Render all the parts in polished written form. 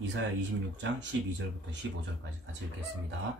이사야 26장 12절부터 15절까지 같이 읽겠습니다.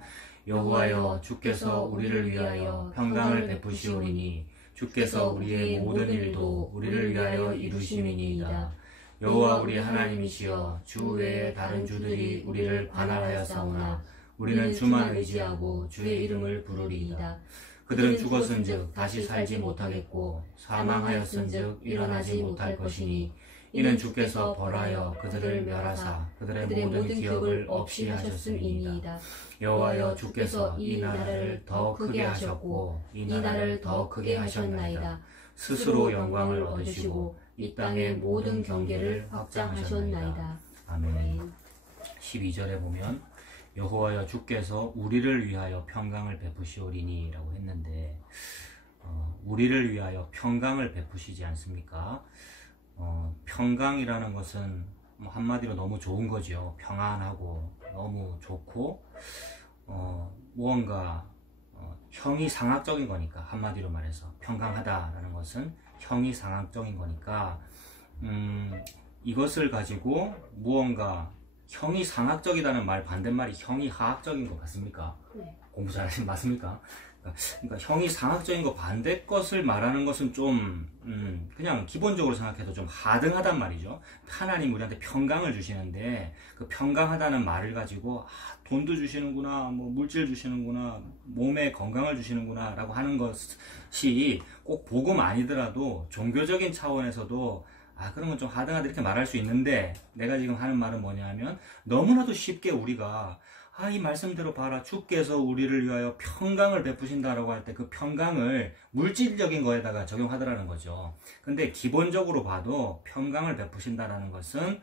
여호와여, 주께서 우리를 위하여 평강을 베푸시오리니 주께서 우리의 모든 일도 우리를 위하여 이루심이니이다. 여호와 우리 하나님이시여, 주 외에 다른 주들이 우리를 관할하였사오나 우리는 주만 의지하고 주의 이름을 부르리이다. 그들은 죽었은즉 다시 살지 못하겠고 사망하였은즉 일어나지 못할 것이니 이는 주께서 벌하여 그들을 멸하사 그들의 모든 기업을 없이 하셨음이니이다. 여호와여, 주께서 이 나라를 더 크게 하셨고 이 나라를 더 크게 하셨나이다. 스스로 영광을 얻으시고 이 땅의 모든 경계를 확장하셨나이다. 아멘. 12절에 보면 여호와여, 주께서 우리를 위하여 평강을 베푸시오리니 라고 했는데 우리를 위하여 평강을 베푸시지 않습니까? 평강이라는 것은 한마디로 너무 좋은 거죠. 평안하고 너무 좋고 무언가 형이상학적인 거니까, 한마디로 말해서 평강하다라는 것은 형이상학적인 거니까 이것을 가지고 무언가 형이상학적이라는 말 반대말이 형이하학적인 것 같습니까? 네. 공부 잘하시면 맞습니까? 그러니까 형이상학적인 거 반대 것을 말하는 것은 좀 그냥 기본적으로 생각해도 좀 하등하단 말이죠. 하나님 우리한테 평강을 주시는데 그 평강하다는 말을 가지고 돈도 주시는구나, 뭐 물질 주시는구나, 몸에 건강을 주시는구나 라고 하는 것이 꼭 복음 아니더라도 종교적인 차원에서도 그런 건 좀 하등하다 이렇게 말할 수 있는데, 내가 지금 하는 말은 뭐냐면 너무나도 쉽게 우리가 이 말씀대로 봐라, 주께서 우리를 위하여 평강을 베푸신다라고 할 때 그 평강을 물질적인 거에다가 적용하더라는 거죠. 근데 기본적으로 봐도 평강을 베푸신다라는 것은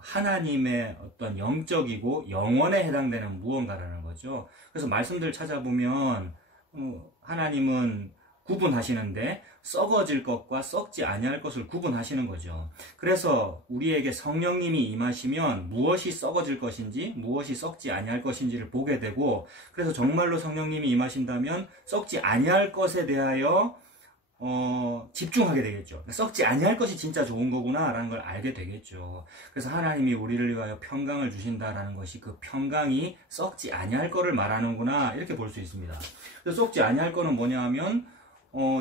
하나님의 어떤 영적이고 영원에 해당되는 무언가라는 거죠. 그래서 말씀들 찾아보면 하나님은 구분하시는데 썩어질 것과 썩지 아니할 것을 구분하시는 거죠. 그래서 우리에게 성령님이 임하시면 무엇이 썩어질 것인지 무엇이 썩지 아니할 것인지를 보게 되고, 그래서 정말로 성령님이 임하신다면 썩지 아니할 것에 대하여 집중하게 되겠죠. 썩지 아니할 것이 진짜 좋은 거구나 라는 걸 알게 되겠죠. 그래서 하나님이 우리를 위하여 평강을 주신다라는 것이 그 평강이 썩지 아니할 거를 말하는구나, 이렇게 볼 수 있습니다. 그래서 썩지 아니할 거는 뭐냐 하면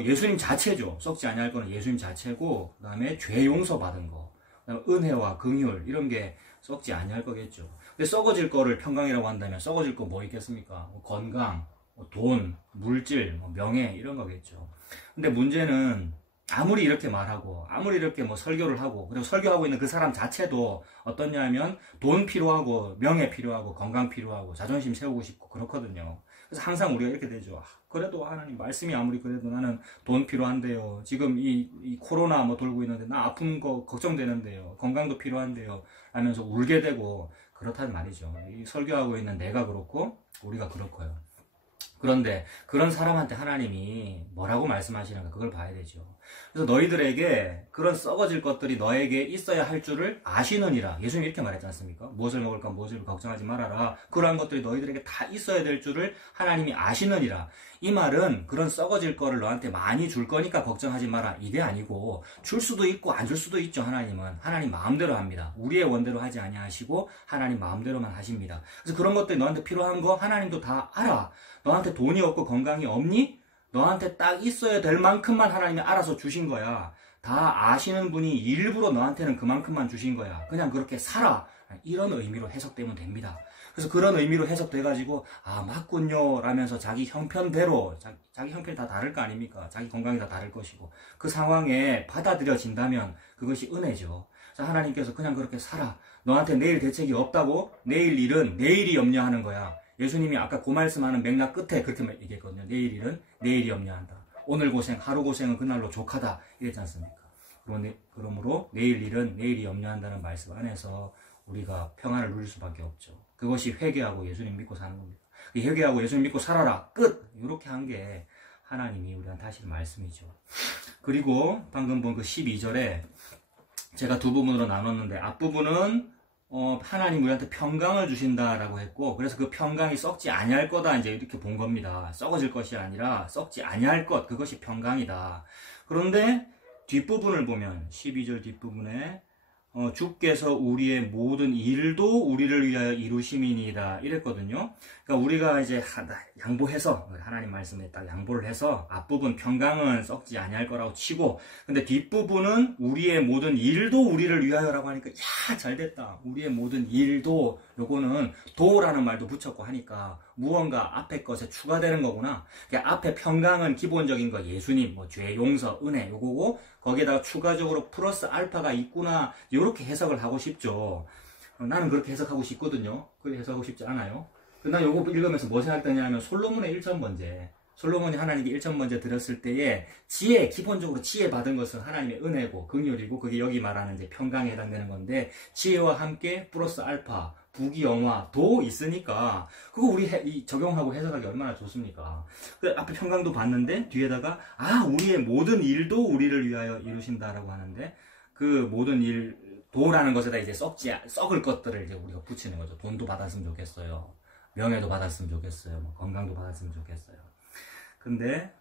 예수님 자체죠. 썩지 아니할 거는 예수님 자체고, 그 다음에 죄 용서 받은 거, 그다음에 은혜와 긍휼, 이런 게 썩지 아니할 거겠죠. 근데 썩어질 거를 평강이라고 한다면 썩어질 거 뭐 있겠습니까? 건강, 돈, 물질, 명예, 이런 거겠죠. 근데 문제는 아무리 이렇게 말하고 아무리 이렇게 설교를 하고, 그리고 설교하고 있는 그 사람 자체도 어떠냐 하면 돈 필요하고 명예 필요하고 건강 필요하고 자존심 세우고 싶고 그렇거든요. 그래서 항상 우리가 이렇게 되죠. 그래도 하나님 말씀이 아무리 그래도 나는 돈 필요한데요. 지금 이 코로나 돌고 있는데 나 아픈 거 걱정되는데요. 건강도 필요한데요. 하면서 울게 되고 그렇단 말이죠. 이 설교하고 있는 내가 그렇고 우리가 그렇고요. 그런데 그런 사람한테 하나님이 뭐라고 말씀하시는가, 그걸 봐야 되죠. 그래서 너희들에게 그런 썩어질 것들이 너에게 있어야 할 줄을 아시느니라. 예수님이 이렇게 말했지 않습니까? 무엇을 먹을까 무엇을 걱정하지 말아라. 그러한 것들이 너희들에게 다 있어야 될 줄을 하나님이 아시느니라. 이 말은 그런 썩어질 거를 너한테 많이 줄 거니까 걱정하지 마라, 이게 아니고, 줄 수도 있고 안 줄 수도 있죠. 하나님은 하나님 마음대로 합니다. 우리의 원대로 하지 아니하시고 하나님 마음대로만 하십니다. 그래서 그런 것들이 너한테 필요한 거 하나님도 다 알아. 너한테 돈이 없고 건강이 없니? 너한테 딱 있어야 될 만큼만 하나님이 알아서 주신 거야. 다 아시는 분이 일부러 너한테는 그만큼만 주신 거야. 그냥 그렇게 살아. 이런 의미로 해석되면 됩니다. 그래서 그런 의미로 해석돼가지고 맞군요 라면서 자기 형편대로, 자기 형편이 다 다를 거 아닙니까? 자기 건강이 다 다를 것이고 그 상황에 받아들여진다면 그것이 은혜죠. 그래서 하나님께서 그냥 그렇게 살아. 너한테 내일 대책이 없다고? 내일 일은 내일이 염려하는 거야. 예수님이 아까 그 말씀하는 맥락 끝에 그렇게 얘기했거든요. 내일 일은 내일이 염려한다. 오늘 고생, 하루 고생은 그날로 족하다, 이랬지 않습니까? 그러므로 내일 일은 내일이 염려한다는 말씀 안에서 우리가 평안을 누릴 수밖에 없죠. 그것이 회개하고 예수님 믿고 사는 겁니다. 회개하고 예수님 믿고 살아라, 끝! 이렇게 한 게 하나님이 우리한테 하시는 말씀이죠. 그리고 방금 본 그 12절에 제가 두 부분으로 나눴는데, 앞부분은 하나님 우리한테 평강을 주신다라고 했고, 그래서 그 평강이 썩지 아니할 거다, 이제 이렇게 본 겁니다. 썩어질 것이 아니라 썩지 아니할 것, 그것이 평강이다. 그런데 뒷부분을 보면 12절 뒷부분에 주께서 우리의 모든 일도 우리를 위하여 이루심이니이다 이랬거든요. 그러니까 우리가 이제 양보해서 하나님 말씀에 딱 양보를 해서 앞부분 평강은 썩지 아니할 거라고 치고, 근데 뒷부분은 우리의 모든 일도 우리를 위하여라고 하니까 야 잘됐다. 우리의 모든 일도, 요거는 도라는 말도 붙였고 하니까 무언가 앞에 것에 추가되는 거구나. 그러니까 앞에 평강은 기본적인 거 예수님, 뭐 죄 용서, 은혜 요거고, 거기에다가 추가적으로 플러스 알파가 있구나, 이렇게 해석을 하고 싶죠. 나는 그렇게 해석하고 싶거든요. 그렇게 해석하고 싶지 않아요. 난 요거 읽으면서 뭐 생각했냐면 솔로몬의 일천번제, 솔로몬이 하나님께 일천번제 드렸을 때에 지혜, 기본적으로 지혜 받은 것은 하나님의 은혜고 긍휼이고, 그게 여기 말하는 이제 평강에 해당되는 건데, 지혜와 함께 플러스 알파, 부귀영화도 있으니까 그거 우리 적용하고 해석하기 얼마나 좋습니까? 그 앞에 평강도 봤는데 뒤에다가 우리의 모든 일도 우리를 위하여 이루신다라고 하는데, 그 모든 일 도라는 것에다 이제 썩을 것들을 이제 우리가 붙이는 거죠. 돈도 받았으면 좋겠어요. 명예도 받았으면 좋겠어요. 뭐 건강도 받았으면 좋겠어요. 근데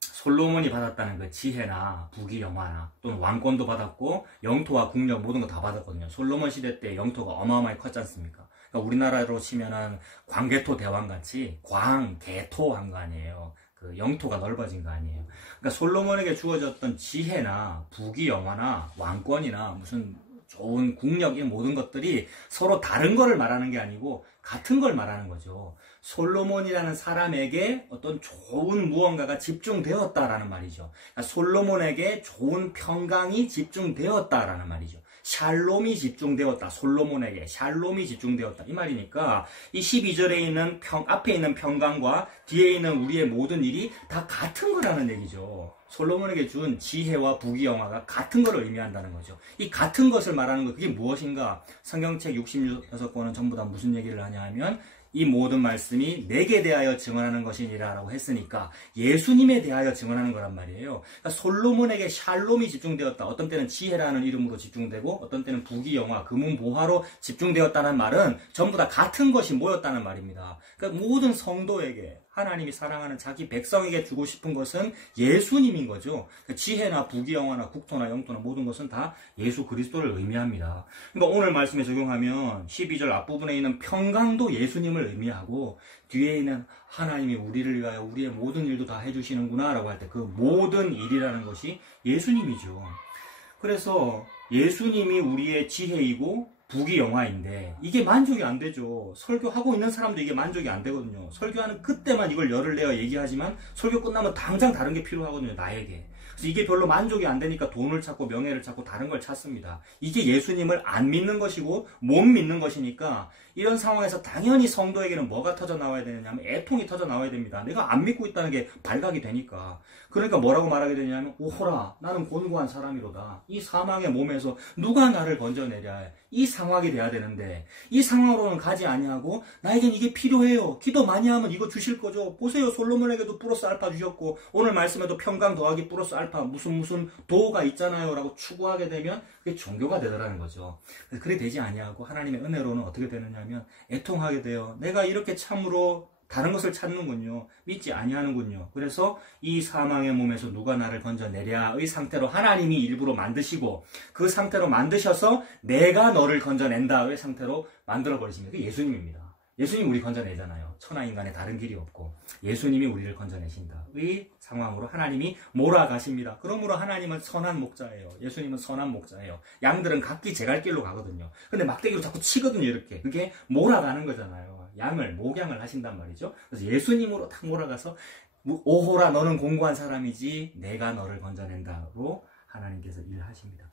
솔로몬이 받았다는 그 지혜나 부귀영화나 또는 왕권도 받았고 영토와 국력 모든 거 다 받았거든요. 솔로몬 시대 때 영토가 어마어마하게 컸지 않습니까? 그러니까 우리나라로 치면은 광개토 대왕같이 광개토한 거 아니에요. 그 영토가 넓어진 거 아니에요. 그러니까 솔로몬에게 주어졌던 지혜나 부귀영화나 왕권이나 무슨 좋은 국력, 이 모든 것들이 서로 다른 거를 말하는 게 아니고 같은 걸 말하는 거죠. 솔로몬이라는 사람에게 어떤 좋은 무언가가 집중되었다라는 말이죠. 그러니까 솔로몬에게 좋은 평강이 집중되었다라는 말이죠. 샬롬이 집중되었다. 솔로몬에게 샬롬이 집중되었다. 이 말이니까 이 12절에 있는 앞에 있는 평강과 뒤에 있는 우리의 모든 일이 다 같은 거라는 얘기죠. 솔로몬에게 준 지혜와 부귀영화가 같은 것을 의미한다는 거죠. 이 같은 것을 말하는 거, 그게 무엇인가? 성경책 66권은 전부 다 무슨 얘기를 하냐 하면, 이 모든 말씀이 내게 대하여 증언하는 것이니라 라고 했으니까 예수님에 대하여 증언하는 거란 말이에요. 그러니까 솔로몬에게 샬롬이 집중되었다. 어떤 때는 지혜라는 이름으로 집중되고 어떤 때는 부귀영화, 금은보화로 집중되었다는 말은 전부 다 같은 것이 모였다는 말입니다. 그러니까 모든 성도에게, 하나님이 사랑하는 자기 백성에게 주고 싶은 것은 예수님인 거죠. 그러니까 지혜나 부귀영화나 국토나 영토나 모든 것은 다 예수 그리스도를 의미합니다. 그러니까 오늘 말씀에 적용하면 12절 앞부분에 있는 평강도 예수님을 의미하고, 뒤에 있는 하나님이 우리를 위하여 우리의 모든 일도 다 해주시는구나 라고 할 때 그 모든 일이라는 것이 예수님이죠. 그래서 예수님이 우리의 지혜이고 부귀영화인데 이게 만족이 안 되죠. 설교하고 있는 사람도 이게 만족이 안 되거든요. 설교하는 그때만 이걸 열을 내어 얘기하지만 설교 끝나면 당장 다른 게 필요하거든요, 나에게. 그래서 이게 별로 만족이 안 되니까 돈을 찾고 명예를 찾고 다른 걸 찾습니다. 이게 예수님을 안 믿는 것이고 못 믿는 것이니까 이런 상황에서 당연히 성도에게는 뭐가 터져 나와야 되느냐 하면 애통이 터져 나와야 됩니다. 내가 안 믿고 있다는 게 발각이 되니까. 그러니까 뭐라고 말하게 되냐면, 오호라 나는 곤고한 사람이로다. 이 사망의 몸에서 누가 나를 건져내랴. 이 상황이 돼야 되는데 이 상황으로는 가지 아니하고 나에겐 이게 필요해요. 기도 많이 하면 이거 주실 거죠. 보세요, 솔로몬에게도 플러스 알파 주셨고 오늘 말씀에도 평강 더하기 플러스 알파 무슨 도가 있잖아요 라고 추구하게 되면 그게 종교가 되더라는 거죠. 그래 되지 아니하고 하나님의 은혜로는 어떻게 되느냐면 애통하게 돼요. 내가 이렇게 참으로 다른 것을 찾는군요. 믿지 아니하는군요. 그래서 이 사망의 몸에서 누가 나를 건져내랴의 상태로 하나님이 일부러 만드시고 그 상태로 만드셔서 내가 너를 건져낸다의 상태로 만들어버리십니다. 그게 예수님입니다. 예수님 우리 건져내잖아요. 천하인간에 다른 길이 없고 예수님이 우리를 건져내신다의 상황으로 하나님이 몰아가십니다. 그러므로 하나님은 선한 목자예요. 예수님은 선한 목자예요. 양들은 각기 제갈 길로 가거든요. 근데 막대기로 자꾸 치거든요. 이렇게. 그게 몰아가는 거잖아요. 양을 목양을 하신단 말이죠. 그래서 예수님으로 딱 몰아가서 오호라 너는 공고한 사람이지 내가 너를 건져낸다로 하나님께서 일하십니다.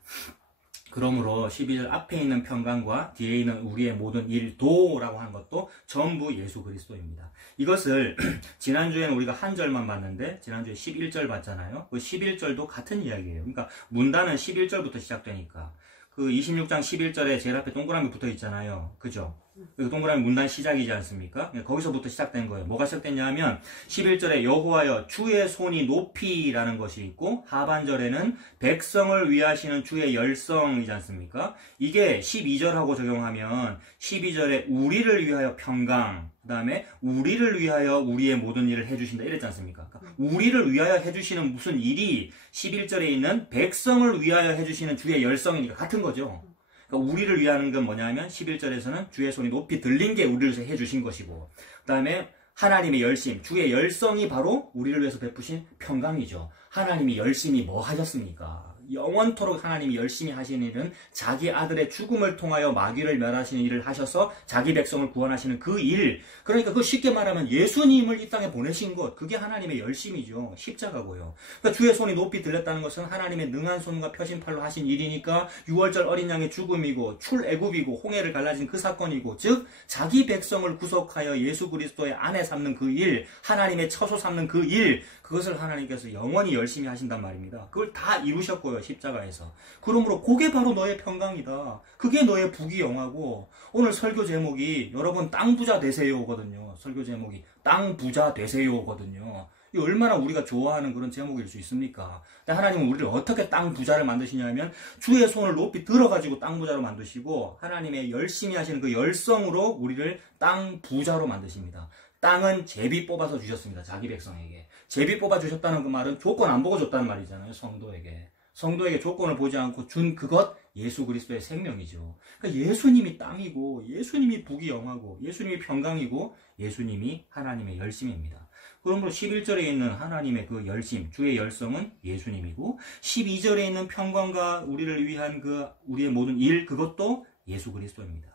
그러므로 12절 앞에 있는 평강과 뒤에 있는 우리의 모든 일도라고 하는 것도 전부 예수 그리스도입니다. 이것을 지난주에는 우리가 한 절만 봤는데 지난주에 11절 봤잖아요. 그 11절도 같은 이야기예요. 그러니까 문단은 11절부터 시작되니까 그 26장 11절에 제일 앞에 동그라미 붙어 있잖아요. 그죠? 그 동그라미 문단 시작이지 않습니까? 거기서부터 시작된 거예요. 뭐가 시작됐냐 하면 11절에 여호와여 주의 손이 높이라는 것이 있고 하반절에는 백성을 위하시는 주의 열성이지 않습니까? 이게 12절하고 적용하면 12절에 우리를 위하여 평강, 그 다음에 우리를 위하여 우리의 모든 일을 해주신다 이랬지 않습니까? 그러니까 우리를 위하여 해주시는 무슨 일이 11절에 있는 백성을 위하여 해주시는 주의 열성이니까 같은 거죠. 그러니까 우리를 위하는 건 뭐냐면 11절에서는 주의 손이 높이 들린 게 우리를 위해서 해주신 것이고 그 다음에 하나님의 열심, 주의 열성이 바로 우리를 위해서 베푸신 평강이죠. 하나님이 열심히 뭐 하셨습니까? 영원토록 하나님이 열심히 하시는 일은 자기 아들의 죽음을 통하여 마귀를 멸하시는 일을 하셔서 자기 백성을 구원하시는 그 일. 그러니까 그 쉽게 말하면 예수님을 이 땅에 보내신 것. 그게 하나님의 열심이죠. 십자가고요. 그러니까 주의 손이 높이 들렸다는 것은 하나님의 능한 손과 펴신 팔로 하신 일이니까 6월절 어린 양의 죽음이고 출애굽이고 홍해를 갈라진 그 사건이고 즉 자기 백성을 구속하여 예수 그리스도의 아내 삼는 그 일, 하나님의 처소 삼는 그 일, 그것을 하나님께서 영원히 열심히 하신단 말입니다. 그걸 다 이루셨고요. 십자가에서. 그러므로 그게 바로 너의 평강이다. 그게 너의 복이 영화고 오늘 설교 제목이 여러분 땅 부자 되세요거든요. 설교 제목이 땅 부자 되세요거든요. 이 얼마나 우리가 좋아하는 그런 제목일 수 있습니까? 근데 하나님은 우리를 어떻게 땅 부자를 만드시냐면 주의 손을 높이 들어가지고 땅 부자로 만드시고 하나님의 열심히 하시는 그 열성으로 우리를 땅 부자로 만드십니다. 땅은 제비 뽑아서 주셨습니다. 자기 백성에게. 제비 뽑아 주셨다는 그 말은 조건 안 보고 줬다는 말이잖아요. 성도에게. 성도에게 조건을 보지 않고 준 그것 예수 그리스도의 생명이죠. 그러니까 예수님이 땅이고 예수님이 복이 영하고 예수님이 평강이고 예수님이 하나님의 열심입니다. 그러므로 11절에 있는 하나님의 그 열심, 주의 열성은 예수님이고 12절에 있는 평강과 우리를 위한 그 우리의 모든 일 그것도 예수 그리스도입니다.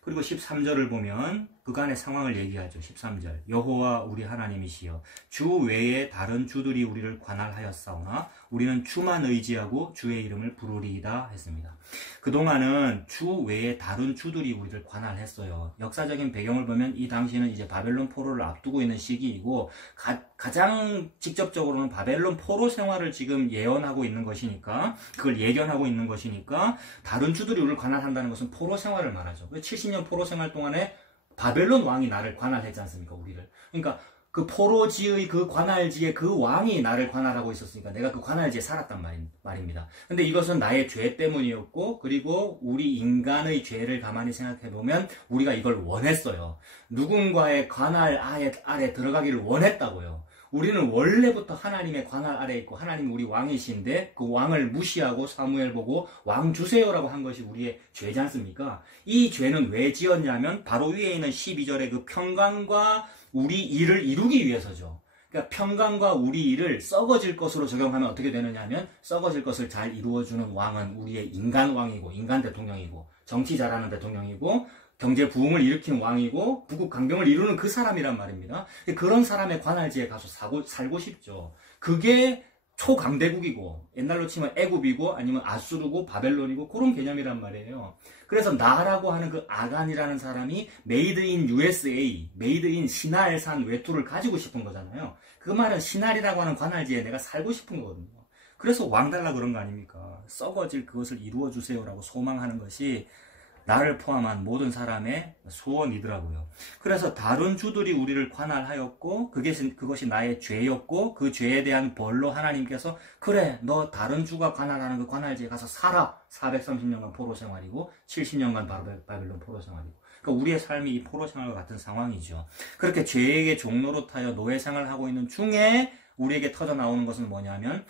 그리고 13절을 보면 그간의 상황을 얘기하죠. 13절 여호와 우리 하나님이시여 주 외에 다른 주들이 우리를 관할하였사오나 우리는 주만 의지하고 주의 이름을 부르리이다 했습니다. 그동안은 주 외에 다른 주들이 우리를 관할했어요. 역사적인 배경을 보면 이 당시는 이제 바벨론 포로를 앞두고 있는 시기이고 가장 직접적으로는 바벨론 포로 생활을 지금 예언하고 있는 것이니까 그걸 예견하고 있는 것이니까 다른 주들이 우리를 관할한다는 것은 포로 생활을 말하죠. 70년 포로 생활 동안에 바벨론 왕이 나를 관할했지 않습니까? 우리를. 그러니까 그 포로지의 그 관할지에 그 왕이 나를 관할하고 있었으니까 내가 그 관할지에 살았단 말입니다. 근데 이것은 나의 죄 때문이었고 그리고 우리 인간의 죄를 가만히 생각해보면 우리가 이걸 원했어요. 누군가의 관할 아래 들어가기를 원했다고요. 우리는 원래부터 하나님의 관할 아래에 있고 하나님이 우리 왕이신데 그 왕을 무시하고 사무엘 보고 왕 주세요라고 한 것이 우리의 죄지 않습니까? 이 죄는 왜 지었냐면 바로 위에 있는 12절의 그 평강과 우리 일을 이루기 위해서죠. 그러니까 평강과 우리 일을 썩어질 것으로 적용하면 어떻게 되느냐 하면 썩어질 것을 잘 이루어주는 왕은 우리의 인간 왕이고 인간 대통령이고 정치 잘하는 대통령이고 경제 부흥을 일으킨 왕이고 부국 강병을 이루는 그 사람이란 말입니다. 그런 사람의 관할지에 가서 살고 싶죠. 그게 초강대국이고 옛날로 치면 애굽이고 아니면 아수르고 바벨론이고 그런 개념이란 말이에요. 그래서 나라고 하는 그 아간이라는 사람이 메이드 인 USA, 메이드 인 시날산 외투를 가지고 싶은 거잖아요. 그 말은 시날이라고 하는 관할지에 내가 살고 싶은 거거든요. 그래서 왕 달라 그런 거 아닙니까? 썩어질 그것을 이루어주세요라고 소망하는 것이 나를 포함한 모든 사람의 소원이더라고요. 그래서 다른 주들이 우리를 관할하였고 그것이 나의 죄였고 그 죄에 대한 벌로 하나님께서 그래 너 다른 주가 관할하는 그 관할지에 가서 살아. 430년간 포로 생활이고 70년간 바벨론 포로 생활이고 그러니까 우리의 삶이 이 포로 생활과 같은 상황이죠. 그렇게 죄에게 종노릇하여 노예 생활을 하고 있는 중에 우리에게 터져 나오는 것은 뭐냐면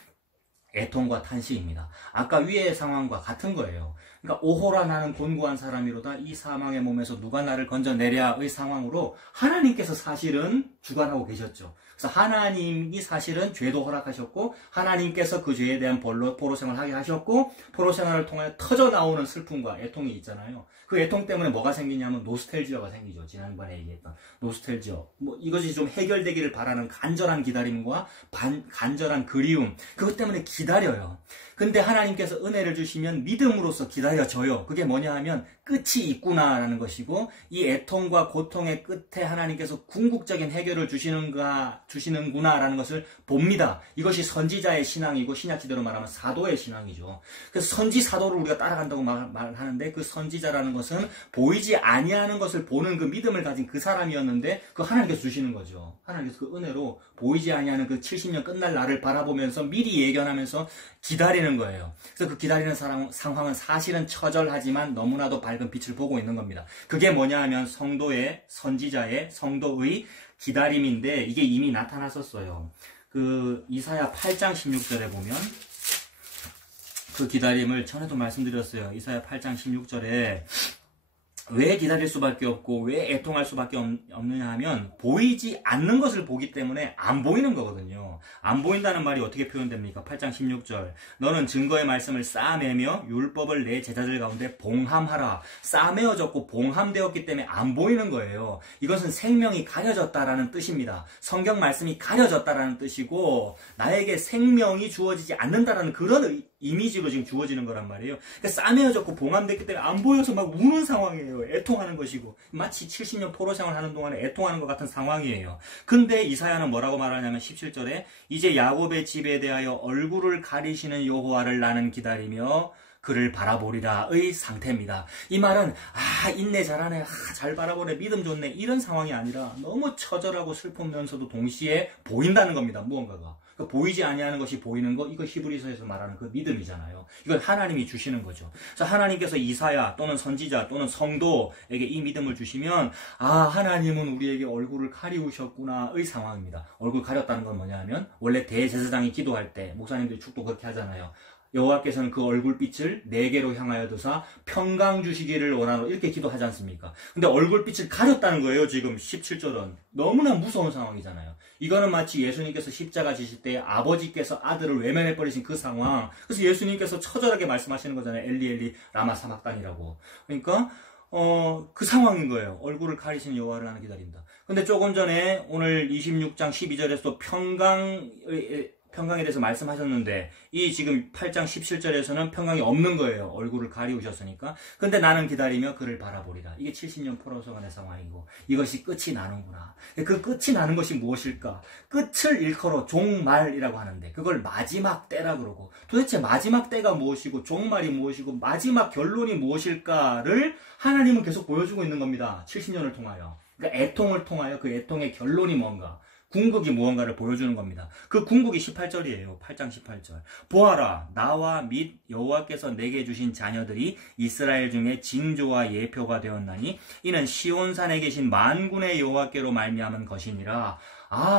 애통과 탄식입니다. 아까 위의 상황과 같은 거예요. 그러니까 오호라 나는 곤고한 사람이로다 이 사망의 몸에서 누가 나를 건져내랴의 상황으로 하나님께서 사실은 주관하고 계셨죠. 그래서 하나님이 사실은 죄도 허락하셨고 하나님께서 그 죄에 대한 벌로 포로 생활하게 하셨고 포로 생활을 통해 터져 나오는 슬픔과 애통이 있잖아요. 그 애통 때문에 뭐가 생기냐면 노스텔지어가 생기죠. 지난번에 얘기했던 노스텔지어. 이것이 좀 해결되기를 바라는 간절한 기다림과 간절한 그리움. 그것 때문에 기다려요. 근데 하나님께서 은혜를 주시면 믿음으로써 기다려 기다려져요. 그게 뭐냐 하면 끝이 있구나라는 것이고, 이 애통과 고통의 끝에 하나님께서 궁극적인 해결을 주시는구나라는 것을 봅니다. 이것이 선지자의 신앙이고, 신약시대로 말하면 사도의 신앙이죠. 그래서 선지 사도를 우리가 따라간다고 말하는데, 그 선지자라는 것은 보이지 아니하는 것을 보는 그 믿음을 가진 그 사람이었는데, 그 하나님께서 주시는 거죠. 하나님께서 그 은혜로 보이지 아니하는 그 70년 끝날 날을 바라보면서 미리 예견하면서 기다리는 거예요. 그래서 그 기다리는 상황은 사실은 처절하지만 너무나도 밝은 빛을 보고 있는 겁니다. 그게 뭐냐 하면 성도의, 선지자의, 성도의 기다림인데, 이게 이미 나타났었어요. 그 이사야 8장 16절에 보면 그 기다림을 전에도 말씀드렸어요. 이사야 8장 16절에 왜 기다릴 수밖에 없고 왜 애통할 수밖에 없느냐 하면 보이지 않는 것을 보기 때문에 안 보이는 거거든요. 안 보인다는 말이 어떻게 표현됩니까? 8장 16절 너는 증거의 말씀을 쌓아매며 율법을 내 제자들 가운데 봉함하라. 쌓아매어졌고 봉함되었기 때문에 안 보이는 거예요. 이것은 생명이 가려졌다라는 뜻입니다. 성경 말씀이 가려졌다라는 뜻이고 나에게 생명이 주어지지 않는다라는 그런 이미지로 지금 주어지는 거란 말이에요. 그러니까 싸매어졌고 봉함됐기 때문에 안 보여서 막 우는 상황이에요. 애통하는 것이고 마치 70년 포로 생활하는 동안에 애통하는 것 같은 상황이에요. 근데 이사야는 뭐라고 말하냐면 17절에 이제 야곱의 집에 대하여 얼굴을 가리시는 여호와를 나는 기다리며 그를 바라보리라의 상태입니다. 이 말은 인내 잘하네, 잘 바라보네, 믿음 좋네 이런 상황이 아니라 너무 처절하고 슬프면서도 동시에 보인다는 겁니다. 무언가가. 보이지 아니하는 것이 보이는 것, 이거 히브리서에서 말하는 그 믿음이잖아요. 이걸 하나님이 주시는 거죠. 그래서 하나님께서 이사야 또는 선지자 또는 성도에게 이 믿음을 주시면 하나님은 우리에게 얼굴을 가리우셨구나의 상황입니다. 얼굴 가렸다는 건 뭐냐 하면 원래 대제사장이 기도할 때 목사님들이 축도 그렇게 하잖아요. 여호와께서는 그 얼굴빛을 내게로 향하여 두사 평강 주시기를 원하노 이렇게 기도하지 않습니까? 근데 얼굴빛을 가렸다는 거예요. 지금 17절은 너무나 무서운 상황이잖아요. 이거는 마치 예수님께서 십자가 지실 때 아버지께서 아들을 외면해버리신 그 상황. 그래서 예수님께서 처절하게 말씀하시는 거잖아요. 엘리 엘리 라마 사막단이라고. 그러니까 그 상황인 거예요. 얼굴을 가리신 여호와를 나는 기다린다. 근데 조금 전에 오늘 26장 12절에서 평강에 대해서 말씀하셨는데 이 지금 8장 17절에서는 평강이 없는 거예요. 얼굴을 가리우셨으니까. 근데 나는 기다리며 그를 바라보리라. 이게 70년 포로서간의 상황이고 이것이 끝이 나는구나. 그 끝이 나는 것이 무엇일까? 끝을 일컬어 종말이라고 하는데 그걸 마지막 때라 그러고 도대체 마지막 때가 무엇이고 종말이 무엇이고 마지막 결론이 무엇일까를 하나님은 계속 보여주고 있는 겁니다. 70년을 통하여. 그러니까 애통을 통하여 그 애통의 결론이 뭔가 궁극이 무언가를 보여주는 겁니다. 그 궁극이 18절이에요. 8장 18절. 보아라 나와 및 여호와께서 내게 주신 자녀들이 이스라엘 중에 징조와 예표가 되었나니 이는 시온산에 계신 만군의 여호와께로 말미암은 것이니라.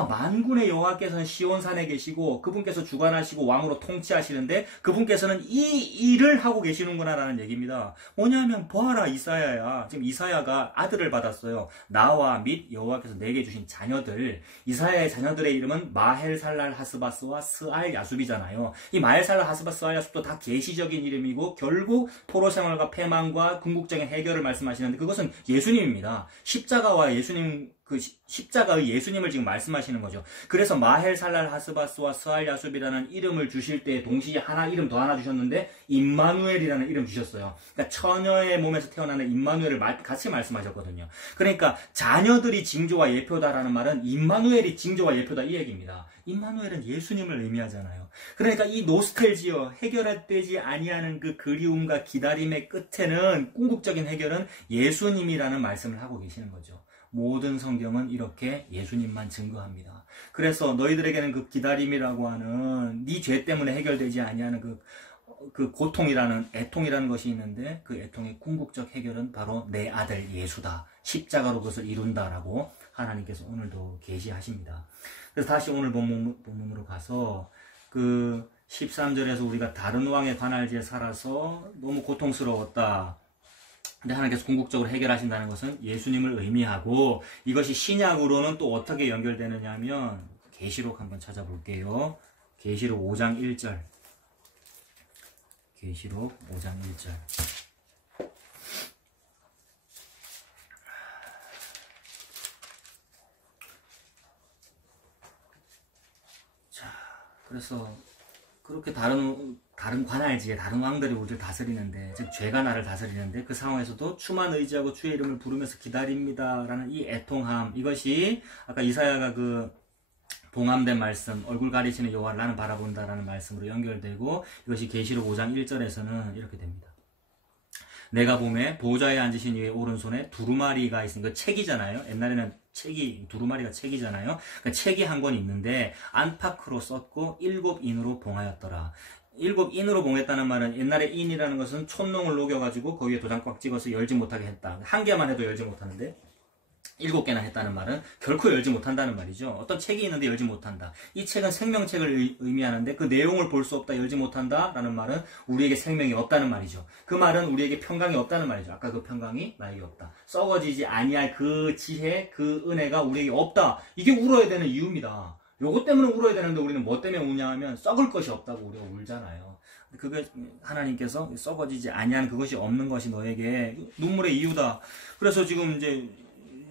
만군의 여호와께서는 시온산에 계시고 그분께서 주관하시고 왕으로 통치하시는데 그분께서는 이 일을 하고 계시는구나라는 얘기입니다. 뭐냐면 보아라 이사야야. 지금 이사야가 아들을 받았어요. 나와 및 여호와께서 내게 주신 자녀들. 이사야의 자녀들의 이름은 마헬살랄 하스바스와 스알 야숲이잖아요. 이 마헬살랄 하스바스 스알 야숲도 다 계시적인 이름이고 결국 포로 생활과 패망과 궁극적인 해결을 말씀하시는데 그것은 예수님입니다. 십자가와 예수님 그 십자가의 예수님을 지금 말씀하시는 거죠. 그래서 마헬살랄 하스바스와 스알 야숲이라는 이름을 주실 때 동시에 이름 더 하나 주셨는데 임마누엘이라는 이름 주셨어요. 그러니까 처녀의 몸에서 태어나는 임마누엘을 같이 말씀하셨거든요. 그러니까 자녀들이 징조와 예표다라는 말은 임마누엘이 징조와 예표다 이 얘기입니다. 임마누엘은 예수님을 의미하잖아요. 그러니까 이 노스텔지어 해결되지 아니하는 그 그리움과 기다림의 끝에는 궁극적인 해결은 예수님이라는 말씀을 하고 계시는 거죠. 모든 성경은 이렇게 예수님만 증거합니다. 그래서 너희들에게는 그 기다림이라고 하는 네 죄 때문에 해결되지 아니하는 그 고통이라는 애통이라는 것이 있는데 그 애통의 궁극적 해결은 바로 내 아들 예수다. 십자가로 그것을 이룬다라고 하나님께서 오늘도 계시하십니다. 그래서 다시 오늘 본문으로 가서 그 13절에서 우리가 다른 왕의 관할지에 살아서 너무 고통스러웠다. 근데 하나님께서 궁극적으로 해결하신다는 것은 예수님을 의미하고 이것이 신약으로는 또 어떻게 연결되느냐 하면 계시록 한번 찾아볼게요. 계시록 5장 1절. 계시록 5장 1절. 자, 그래서 그렇게 다른 관할지에 다른 왕들이 우리를 다스리는데, 즉 죄가 나를 다스리는데, 그 상황에서도 주만 의지하고 주의 이름을 부르면서 기다립니다라는 이 애통함, 이것이 아까 이사야가 그 봉함된 말씀, 얼굴 가리시는 여호와를 나는 바라본다라는 말씀으로 연결되고, 이것이 계시록 5장 1절에서는 이렇게 됩니다. 내가 보매 보좌에 앉으신 이의 오른손에 두루마리가 있으니까 책이잖아요. 옛날에는 책이, 두루마리가 책이잖아요. 그러니까 책이 한 권 있는데 안팎으로 썼고 7인으로 봉하였더라. 7인으로 봉했다는 말은, 옛날에 인이라는 것은 촛농을 녹여가지고 거기에 도장 꽉 찍어서 열지 못하게 했다. 한 개만 해도 열지 못하는데 7개나 했다는 말은 결코 열지 못한다는 말이죠. 어떤 책이 있는데 열지 못한다. 이 책은 생명책을 의미하는데 그 내용을 볼 수 없다, 열지 못한다 라는 말은 우리에게 생명이 없다는 말이죠. 그 말은 우리에게 평강이 없다는 말이죠. 아까 그 평강이 나에게 없다. 썩어지지 아니할 그 지혜, 그 은혜가 우리에게 없다. 이게 울어야 되는 이유입니다. 요것 때문에 울어야 되는데 우리는 뭐 때문에 우냐 하면 썩을 것이 없다고 우리가 울잖아요. 그게 하나님께서 썩어지지 아니한 그것이 없는 것이 너에게 눈물의 이유다. 그래서 지금 이제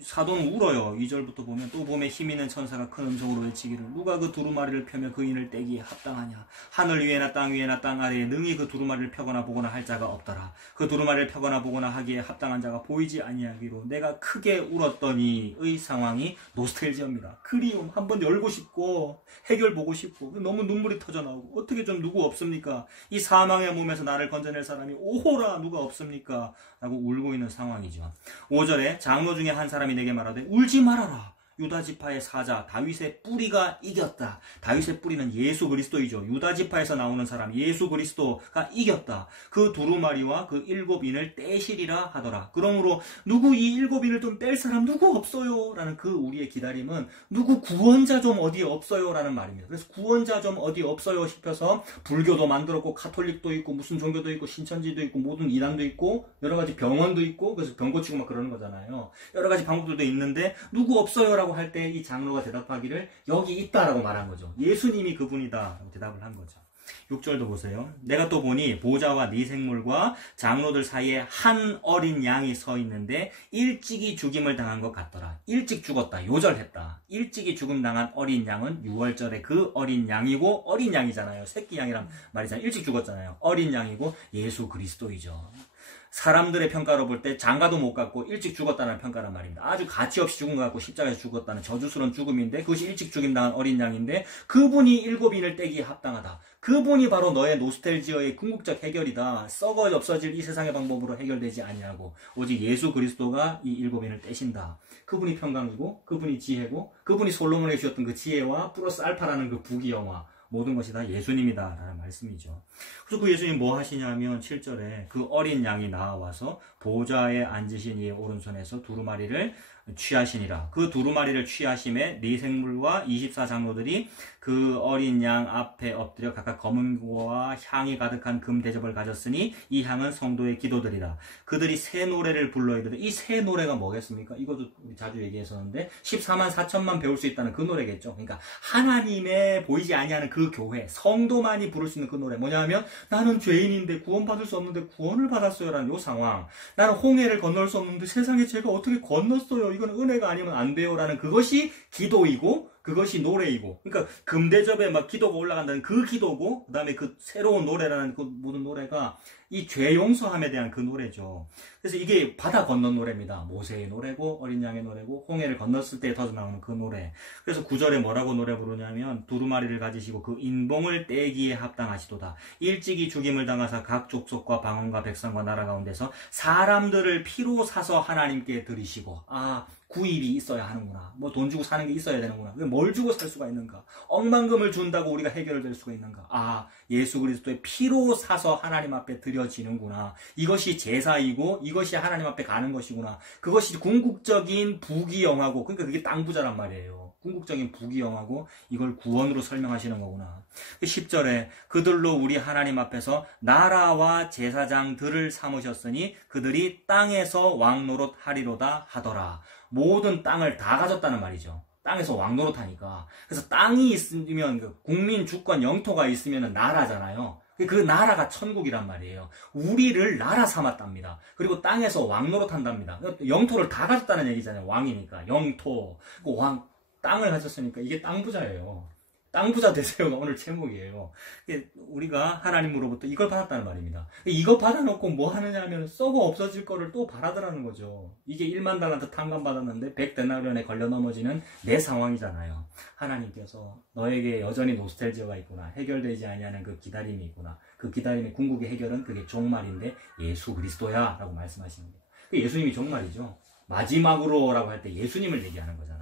사도는 울어요. 2절부터 보면, 또 봄에 힘 있는 천사가 큰 음성으로 외치기를 누가 그 두루마리를 펴며 그 인을 떼기에 합당하냐. 하늘 위에나 땅 아래에 능히 그 두루마리를 펴거나 보거나 할 자가 없더라. 그 두루마리를 펴거나 보거나 하기에 합당한 자가 보이지 아니하기로 내가 크게 울었더니의 상황이 노스텔지어입니다. 그리움, 한번 열고 싶고 해결 보고 싶고 너무 눈물이 터져 나오고, 어떻게 좀 누구 없습니까? 이 사망의 몸에서 나를 건져낼 사람이 오호라 누가 없습니까? 라고 울고 있는 상황이죠. 5절에 장로 중에 한 사람이 내게 말하되 울지 말아라. 유다지파의 사자 다윗의 뿌리가 이겼다. 다윗의 뿌리는 예수 그리스도이죠. 유다지파에서 나오는 사람 예수 그리스도가 이겼다. 그 두루마리와 그 7인을 떼시리라 하더라. 그러므로 누구 이 7인을 좀 뗄 사람 누구 없어요? 라는 그 우리의 기다림은 누구 구원자 좀 어디 없어요? 라는 말입니다. 그래서 구원자 좀 어디 없어요? 싶어서 불교도 만들었고 카톨릭도 있고 무슨 종교도 있고 신천지도 있고 모든 이단도 있고 여러 가지 병원도 있고, 그래서 병 고치고 막 그러는 거잖아요. 여러 가지 방법들도 있는데 누구 없어요? 라고 할 때 이 장로가 대답하기를 여기 있다라고 말한 거죠. 예수님이 그분이다 대답을 한 거죠. 6절도 보세요. 내가 또 보니 보좌와 네 생물과 장로들 사이에 한 어린 양이 서 있는데 일찍이 죽임을 당한 것 같더라. 일찍 죽었다. 요절했다. 일찍이 죽음 당한 어린 양은 6월절에 그 어린 양이고, 어린 양이잖아요. 새끼 양이란 말이잖아요. 일찍 죽었잖아요. 어린 양이고 예수 그리스도이죠. 사람들의 평가로 볼 때 장가도 못 갔고 일찍 죽었다는 평가란 말입니다. 아주 가치 없이 죽은 것 같고 십자가에서 죽었다는 저주스러운 죽음인데, 그것이 일찍 죽임당한 어린 양인데 그분이 7인을 떼기에 합당하다. 그분이 바로 너의 노스텔지어의 궁극적 해결이다. 썩어 없어질 이 세상의 방법으로 해결되지 아니하고 오직 예수 그리스도가 이 7인을 떼신다. 그분이 평강이고 그분이 지혜고 그분이 솔로몬에게 주셨던 그 지혜와 플러스 알파라는 그 부귀영화, 모든 것이 다 예수님이다 라는 말씀이죠. 그래서 그 예수님 뭐 하시냐면 7절에 그 어린 양이 나와서 보좌에 앉으신 이의 오른손에서 두루마리를 취하시니라. 그 두루마리를 취하심에 네 생물과 24장로들이 그 어린 양 앞에 엎드려 각각 검은 고와 향이 가득한 금 대접을 가졌으니 이 향은 성도의 기도들이다. 그들이 새 노래를 불러 이르되, 이 새 노래가 뭐겠습니까? 이것도 자주 얘기했었는데 14만 4천만 배울 수 있다는 그 노래겠죠. 그러니까 하나님의 보이지 아니하는 그 교회, 성도만이 부를 수 있는 그 노래. 뭐냐면 나는 죄인인데 구원받을 수 없는데 구원을 받았어요 라는 요 상황. 나는 홍해를 건널 수 없는데 세상에 제가 어떻게 건넜어요. 이건 은혜가 아니면 안 돼요 라는 그것이 기도이고 그것이 노래이고, 그러니까 금대접에 막 기도가 올라간다는 그 기도고, 그 다음에 그 새로운 노래라는 그 모든 노래가 이 죄 용서함에 대한 그 노래죠. 그래서 이게 바다 건넌 노래입니다. 모세의 노래고 어린 양의 노래고 홍해를 건넜을 때 터져 나오는 그 노래. 그래서 9절에 뭐라고 노래 부르냐면 두루마리를 가지시고 그 인봉을 떼기에 합당하시도다. 일찍이 죽임을 당하사 각 족속과 방언과 백성과 나라 가운데서 사람들을 피로 사서 하나님께 드리시고, 구입이 있어야 하는구나. 뭐 돈 주고 사는 게 있어야 되는구나. 뭘 주고 살 수가 있는가? 억만금을 준다고 우리가 해결될 수가 있는가? 예수 그리스도의 피로 사서 하나님 앞에 드려지는구나. 이것이 제사이고 이것이 하나님 앞에 가는 것이구나. 그것이 궁극적인 부귀영화고, 그러니까 그게 땅 부자란 말이에요. 궁극적인 부귀영화고 이걸 구원으로 설명하시는 거구나. 10절에 그들로 우리 하나님 앞에서 나라와 제사장들을 삼으셨으니 그들이 땅에서 왕노릇 하리로다 하더라. 모든 땅을 다 가졌다는 말이죠. 땅에서 왕노릇 하니까. 그래서 땅이 있으면 국민 주권 영토가 있으면 나라잖아요. 그 나라가 천국이란 말이에요. 우리를 나라 삼았답니다. 그리고 땅에서 왕노릇 한답니다. 영토를 다 가졌다는 얘기잖아요. 왕이니까 영토. 땅을 가졌으니까 이게 땅 부자예요. 땅 부자 되세요가 오늘 제목이에요. 우리가 하나님으로부터 이걸 받았다는 말입니다. 이거 받아놓고 뭐 하느냐 하면 썩어 없어질 거를 또 바라더라는 거죠. 이게 1만 달란트 탕감 받았는데 100데나리온에 걸려 넘어지는 내 상황이잖아요. 하나님께서 너에게 여전히 노스텔지어가 있구나. 해결되지 아니하는 그 기다림이 있구나. 그 기다림의 궁극의 해결은 그게 종말인데 예수 그리스도야 라고 말씀하십니다. 예수님이 종말이죠. 마지막으로 라고 할 때 예수님을 얘기하는 거잖아요.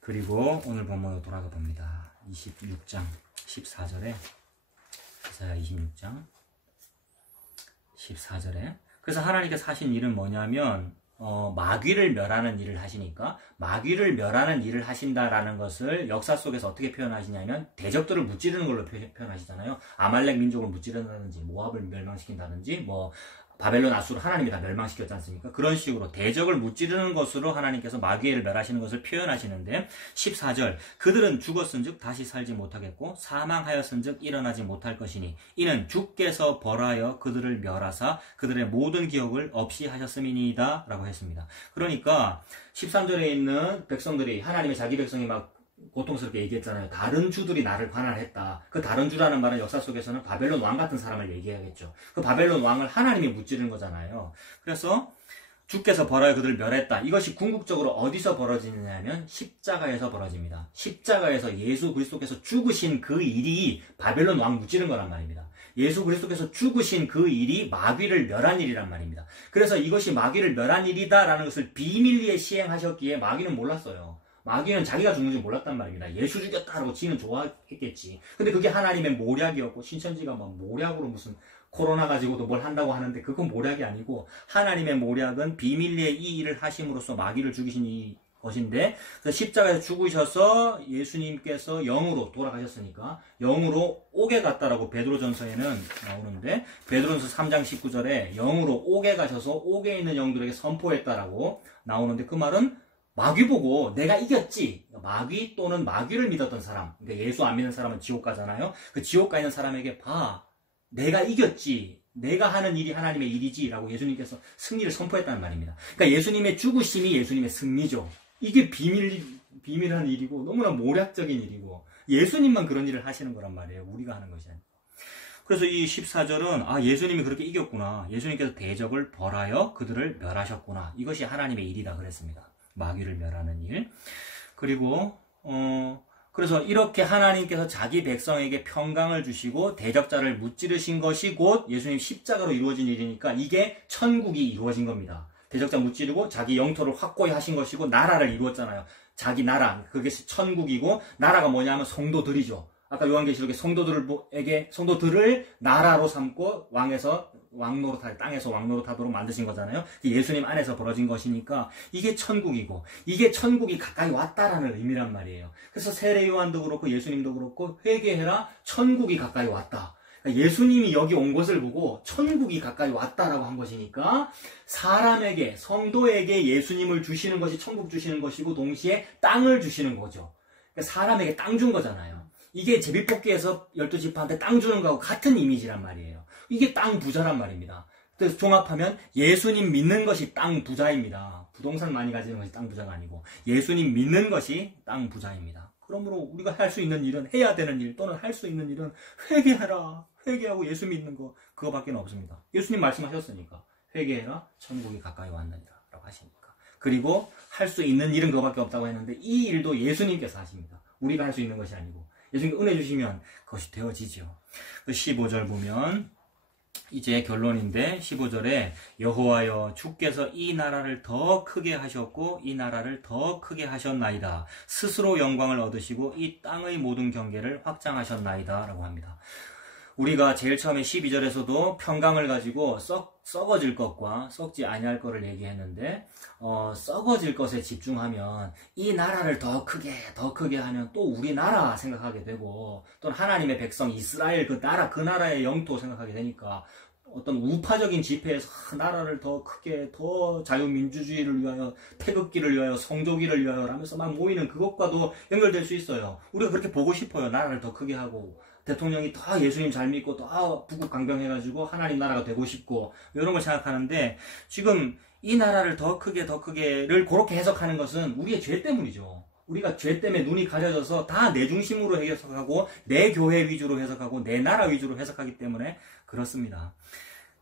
그리고 오늘 본문으로 돌아가 봅니다. 26장 14절에 이사야 26장 14절에 그래서 하나님께서 하신 일은 뭐냐면 마귀를 멸하는 일을 하시니까 마귀를 멸하는 일을 하신다라는 것을 역사 속에서 어떻게 표현하시냐면 대적들을 무찌르는 걸로 표현하시잖아요. 아말렉 민족을 무찌른다든지 모압을 멸망시킨다든지 뭐 바벨론 아수르 하나님이 다 멸망시켰지 않습니까? 그런 식으로 대적을 무찌르는 것으로 하나님께서 마귀를 멸하시는 것을 표현하시는데 14절 그들은 죽었은즉 다시 살지 못하겠고 사망하였은즉 일어나지 못할 것이니 이는 주께서 벌하여 그들을 멸하사 그들의 모든 기억을 없이 하셨음이니이다 라고 했습니다. 그러니까 13절에 있는 백성들이 하나님의 자기 백성이 막 고통스럽게 얘기했잖아요. 다른 주들이 나를 관할했다. 그 다른 주라는 말은 역사 속에서는 바벨론 왕 같은 사람을 얘기하겠죠. 그 바벨론 왕을 하나님이 무찌르는 거잖아요. 그래서 주께서 벌하여 그들을 멸했다. 이것이 궁극적으로 어디서 벌어지느냐면 십자가에서 벌어집니다. 십자가에서 예수 그리스도께서 죽으신 그 일이 바벨론 왕 무찌른 거란 말입니다. 예수 그리스도께서 죽으신 그 일이 마귀를 멸한 일이란 말입니다. 그래서 이것이 마귀를 멸한 일이다라는 것을 비밀리에 시행하셨기에 마귀는 몰랐어요. 마귀는 자기가 죽는 줄 몰랐단 말입니다. 예수 죽였다라고 지는 좋아했겠지. 근데 그게 하나님의 모략이었고 신천지가 막 모략으로 무슨 코로나 가지고도 뭘 한다고 하는데 그건 모략이 아니고 하나님의 모략은 비밀리에 이 일을 하심으로써 마귀를 죽이신 이 것인데 그래서 십자가에서 죽으셔서 예수님께서 영으로 돌아가셨으니까 영으로 옥에 갔다라고 베드로전서에는 나오는데 베드로전서 3장 19절에 영으로 옥에 가셔서 옥에 있는 영들에게 선포했다라고 나오는데 그 말은 마귀 보고 내가 이겼지. 마귀 또는 마귀를 믿었던 사람. 그러니까 예수 안 믿는 사람은 지옥 가잖아요. 그 지옥 가 있는 사람에게 봐. 내가 이겼지. 내가 하는 일이 하나님의 일이지. 라고 예수님께서 승리를 선포했다는 말입니다. 그러니까 예수님의 죽으심이 예수님의 승리죠. 이게 비밀한 일이고 너무나 모략적인 일이고 예수님만 그런 일을 하시는 거란 말이에요. 우리가 하는 것이 아니고. 그래서 이 14절은 예수님이 그렇게 이겼구나. 예수님께서 대적을 벌하여 그들을 멸하셨구나. 이것이 하나님의 일이다 그랬습니다. 마귀를 멸하는 일. 그리고 그래서 이렇게 하나님께서 자기 백성에게 평강을 주시고 대적자를 무찌르신 것이 곧 예수님 십자가로 이루어진 일이니까 이게 천국이 이루어진 겁니다. 대적자 무찌르고 자기 영토를 확고히 하신 것이고 나라를 이루었잖아요. 자기 나라, 그것이 천국이고 나라가 뭐냐면 성도들이죠. 아까 요한계시록에 성도들을 나라로 삼고 땅에서 왕노릇하도록 만드신 거잖아요. 예수님 안에서 벌어진 것이니까 이게 천국이고 이게 천국이 가까이 왔다라는 의미란 말이에요. 그래서 세례 요한도 그렇고 예수님도 그렇고 회개해라 천국이 가까이 왔다. 그러니까 예수님이 여기 온 것을 보고 천국이 가까이 왔다라고 한 것이니까 사람에게 성도에게 예수님을 주시는 것이 천국 주시는 것이고 동시에 땅을 주시는 거죠. 그러니까 사람에게 땅 준 거잖아요. 이게 제비뽑기에서 12지파한테 땅 주는 거하고 같은 이미지란 말이에요. 이게 땅 부자란 말입니다. 그래서 종합하면 예수님 믿는 것이 땅 부자입니다. 부동산 많이 가지는 것이 땅 부자가 아니고 예수님 믿는 것이 땅 부자입니다. 그러므로 우리가 할 수 있는 일은 해야 되는 일 또는 할 수 있는 일은 회개하라. 회개하고 예수 믿는 거 그거밖에 없습니다. 예수님 말씀하셨으니까 회개해라 천국이 가까이 왔느니라 라고 하시니까. 그리고 할 수 있는 일은 그거밖에 없다고 했는데 이 일도 예수님께서 하십니다. 우리가 할 수 있는 것이 아니고 예수님께 은혜 주시면 그것이 되어지죠. 15절 보면 이제 결론인데 15절에 여호와여 주께서 이 나라를 더 크게 하셨고 이 나라를 더 크게 하셨나이다. 스스로 영광을 얻으시고 이 땅의 모든 경계를 확장하셨나이다 라고 합니다. 우리가 제일 처음에 12절에서도 평강을 가지고 썩어질 것과 썩지 아니할 것을 얘기했는데 썩어질 것에 집중하면 이 나라를 더 크게 하면 또 우리나라 생각하게 되고 또는 하나님의 백성 이스라엘 그 나라의 영토 생각하게 되니까 어떤 우파적인 지폐에서 나라를 더 크게 더 자유민주주의를 위하여 태극기를 위하여 성조기를 위하여 하면서 막 모이는 그것과도 연결될 수 있어요. 우리가 그렇게 보고 싶어요. 나라를 더 크게 하고 대통령이 더 예수님 잘 믿고 더 북극 강병해가지고 하나님 나라가 되고 싶고 이런 걸 생각하는데 지금 이 나라를 더 크게를 그렇게 해석하는 것은 우리의 죄 때문이죠. 우리가 죄 때문에 눈이 가려져서 다 내 중심으로 해석하고 내 교회 위주로 해석하고 내 나라 위주로 해석하기 때문에 그렇습니다.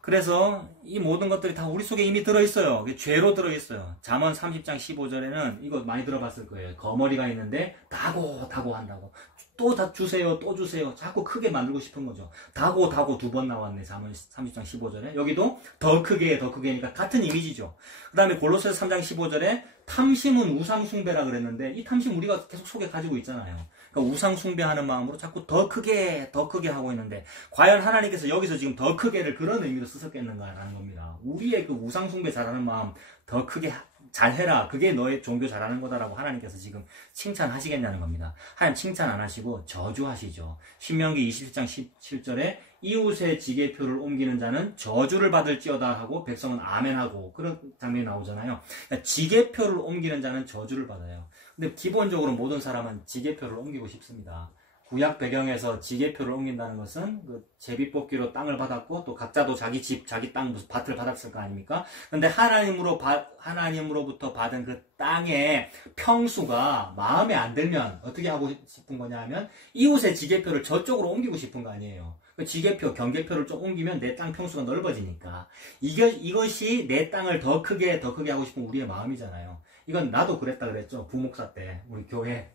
그래서 이 모든 것들이 다 우리 속에 이미 들어있어요. 죄로 들어있어요. 잠언 30장 15절에는 이거 많이 들어봤을 거예요. 거머리가 있는데 다고 한다고. 또 다 주세요, 또 주세요. 자꾸 크게 만들고 싶은 거죠. 다고 2번 나왔네. 잠언 30장 15절에. 여기도 더 크게니까 같은 이미지죠. 그 다음에 골로새서 3장 15절에 탐심은 우상숭배라 그랬는데 이 탐심 우리가 계속 속에 가지고 있잖아요. 그러니까 우상숭배하는 마음으로 자꾸 더 크게 하고 있는데 과연 하나님께서 여기서 지금 더 크게를 그런 의미로 쓰셨겠는가라는 겁니다. 우리의 그 우상숭배 잘하는 마음 더 크게 잘해라. 그게 너의 종교 잘하는 거다라고 하나님께서 지금 칭찬하시겠냐는 겁니다. 하나님 칭찬 안 하시고 저주하시죠. 신명기 27장 17절에 이웃의 지게표를 옮기는 자는 저주를 받을지어다 하고 백성은 아멘하고 그런 장면이 나오잖아요. 그러니까 지게표를 옮기는 자는 저주를 받아요. 근데 기본적으로 모든 사람은 지게표를 옮기고 싶습니다. 구약 배경에서 지게표를 옮긴다는 것은 그 제비뽑기로 땅을 받았고 또 각자도 자기 집, 자기 땅 무슨 밭을 받았을 거 아닙니까? 근데 하나님으로부터 받은 그 땅의 평수가 마음에 안 들면 어떻게 하고 싶은 거냐 하면 이웃의 지게표를 저쪽으로 옮기고 싶은 거 아니에요. 그 지게표, 경계표를 좀 옮기면 내 땅 평수가 넓어지니까 이것이 내 땅을 더 크게 하고 싶은 우리의 마음이잖아요. 이건 나도 그랬다 그랬죠. 부목사 때 우리 교회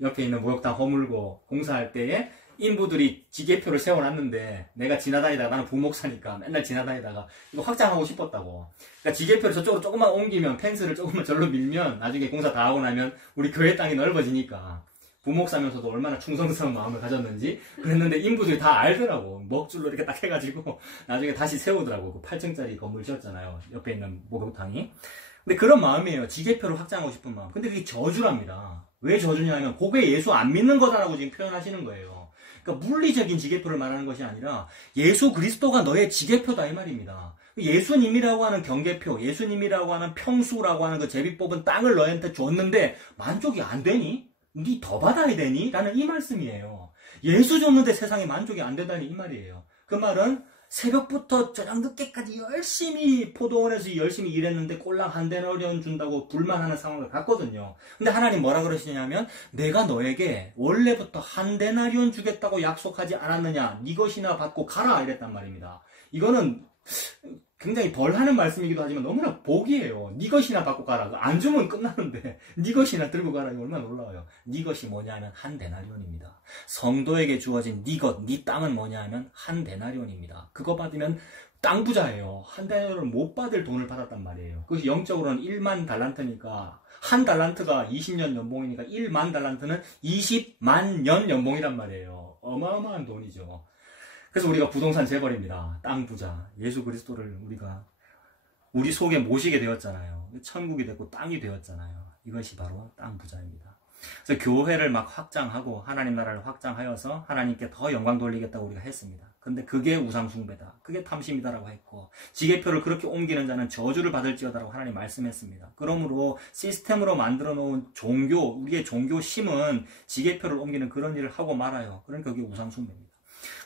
옆에 있는 목욕탕 허물고 공사할 때에 인부들이 지게표를 세워놨는데 내가 지나다니다가 나는 부목사니까 맨날 지나다니다가 이거 확장하고 싶었다고. 그러니까 지게표를 저쪽으로 조금만 옮기면 펜스를 조금만 절로 밀면 나중에 공사 다 하고 나면 우리 교회 땅이 넓어지니까 부목사면서도 얼마나 충성스러운 마음을 가졌는지 그랬는데 인부들이 다 알더라고. 먹줄로 이렇게 딱 해가지고 나중에 다시 세우더라고. 그 8층짜리 건물 지었잖아요. 옆에 있는 목욕탕이. 근데 그런 마음이에요. 지게표를 확장하고 싶은 마음. 근데 그게 저주랍니다. 왜 저주냐면 그게 예수 안 믿는 거다라고 지금 표현하시는 거예요. 그러니까 물리적인 지게표를 말하는 것이 아니라 예수 그리스도가 너의 지게표다 이 말입니다. 예수님이라고 하는 경계표, 예수님이라고 하는 평수라고 하는 그 제비 뽑은 땅을 너한테 줬는데 만족이 안 되니? 니 더 받아야 되니? 라는 이 말씀이에요. 예수 줬는데 세상에 만족이 안 된다니 이 말이에요. 그 말은 새벽부터 저녁 늦게까지 열심히 포도원에서 열심히 일했는데 꼴랑 한 데나리온 준다고 불만하는 상황을 갔거든요. 근데 하나님 뭐라 그러시냐면 내가 너에게 원래부터 한 데나리온 주겠다고 약속하지 않았느냐? 네 것이나 받고 가라 이랬단 말입니다. 이거는 굉장히 덜 하는 말씀이기도 하지만 너무나 복이에요. 네 것이나 받고 가라. 안 주면 끝나는데 네 것이나 들고 가라. 이거 얼마나 놀라워요. 네 것이 뭐냐 하면 한 데나리온입니다. 성도에게 주어진 네 것, 네 땅은 뭐냐 하면 한 데나리온입니다. 그거 받으면 땅 부자예요. 한 데나리온을 못 받을 돈을 받았단 말이에요. 그것이 영적으로는 1만 달란트니까 한 달란트가 20년 연봉이니까 1만 달란트는 20만 년 연봉이란 말이에요. 어마어마한 돈이죠. 그래서 우리가 부동산 재벌입니다. 땅 부자. 예수 그리스도를 우리 속에 모시게 되었잖아요. 천국이 됐고 땅이 되었잖아요. 이것이 바로 땅 부자입니다. 그래서 교회를 막 확장하고 하나님 나라를 확장하여서 하나님께 더 영광 돌리겠다고 우리가 했습니다. 근데 그게 우상숭배다. 그게 탐심이다라고 했고 지게표를 그렇게 옮기는 자는 저주를 받을지어다라고 하나님 말씀했습니다. 그러므로 시스템으로 만들어 놓은 종교, 우리의 종교심은 지게표를 옮기는 그런 일을 하고 말아요. 그러니까 그게 우상숭배입니다.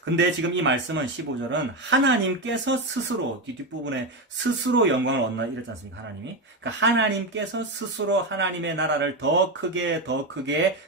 근데 지금 이 말씀은 15절은 하나님께서 스스로 뒷부분에 스스로 영광을 얻나 이랬지 않습니까? 하나님이. 그러니까 하나님께서 스스로 하나님의 나라를 더 크게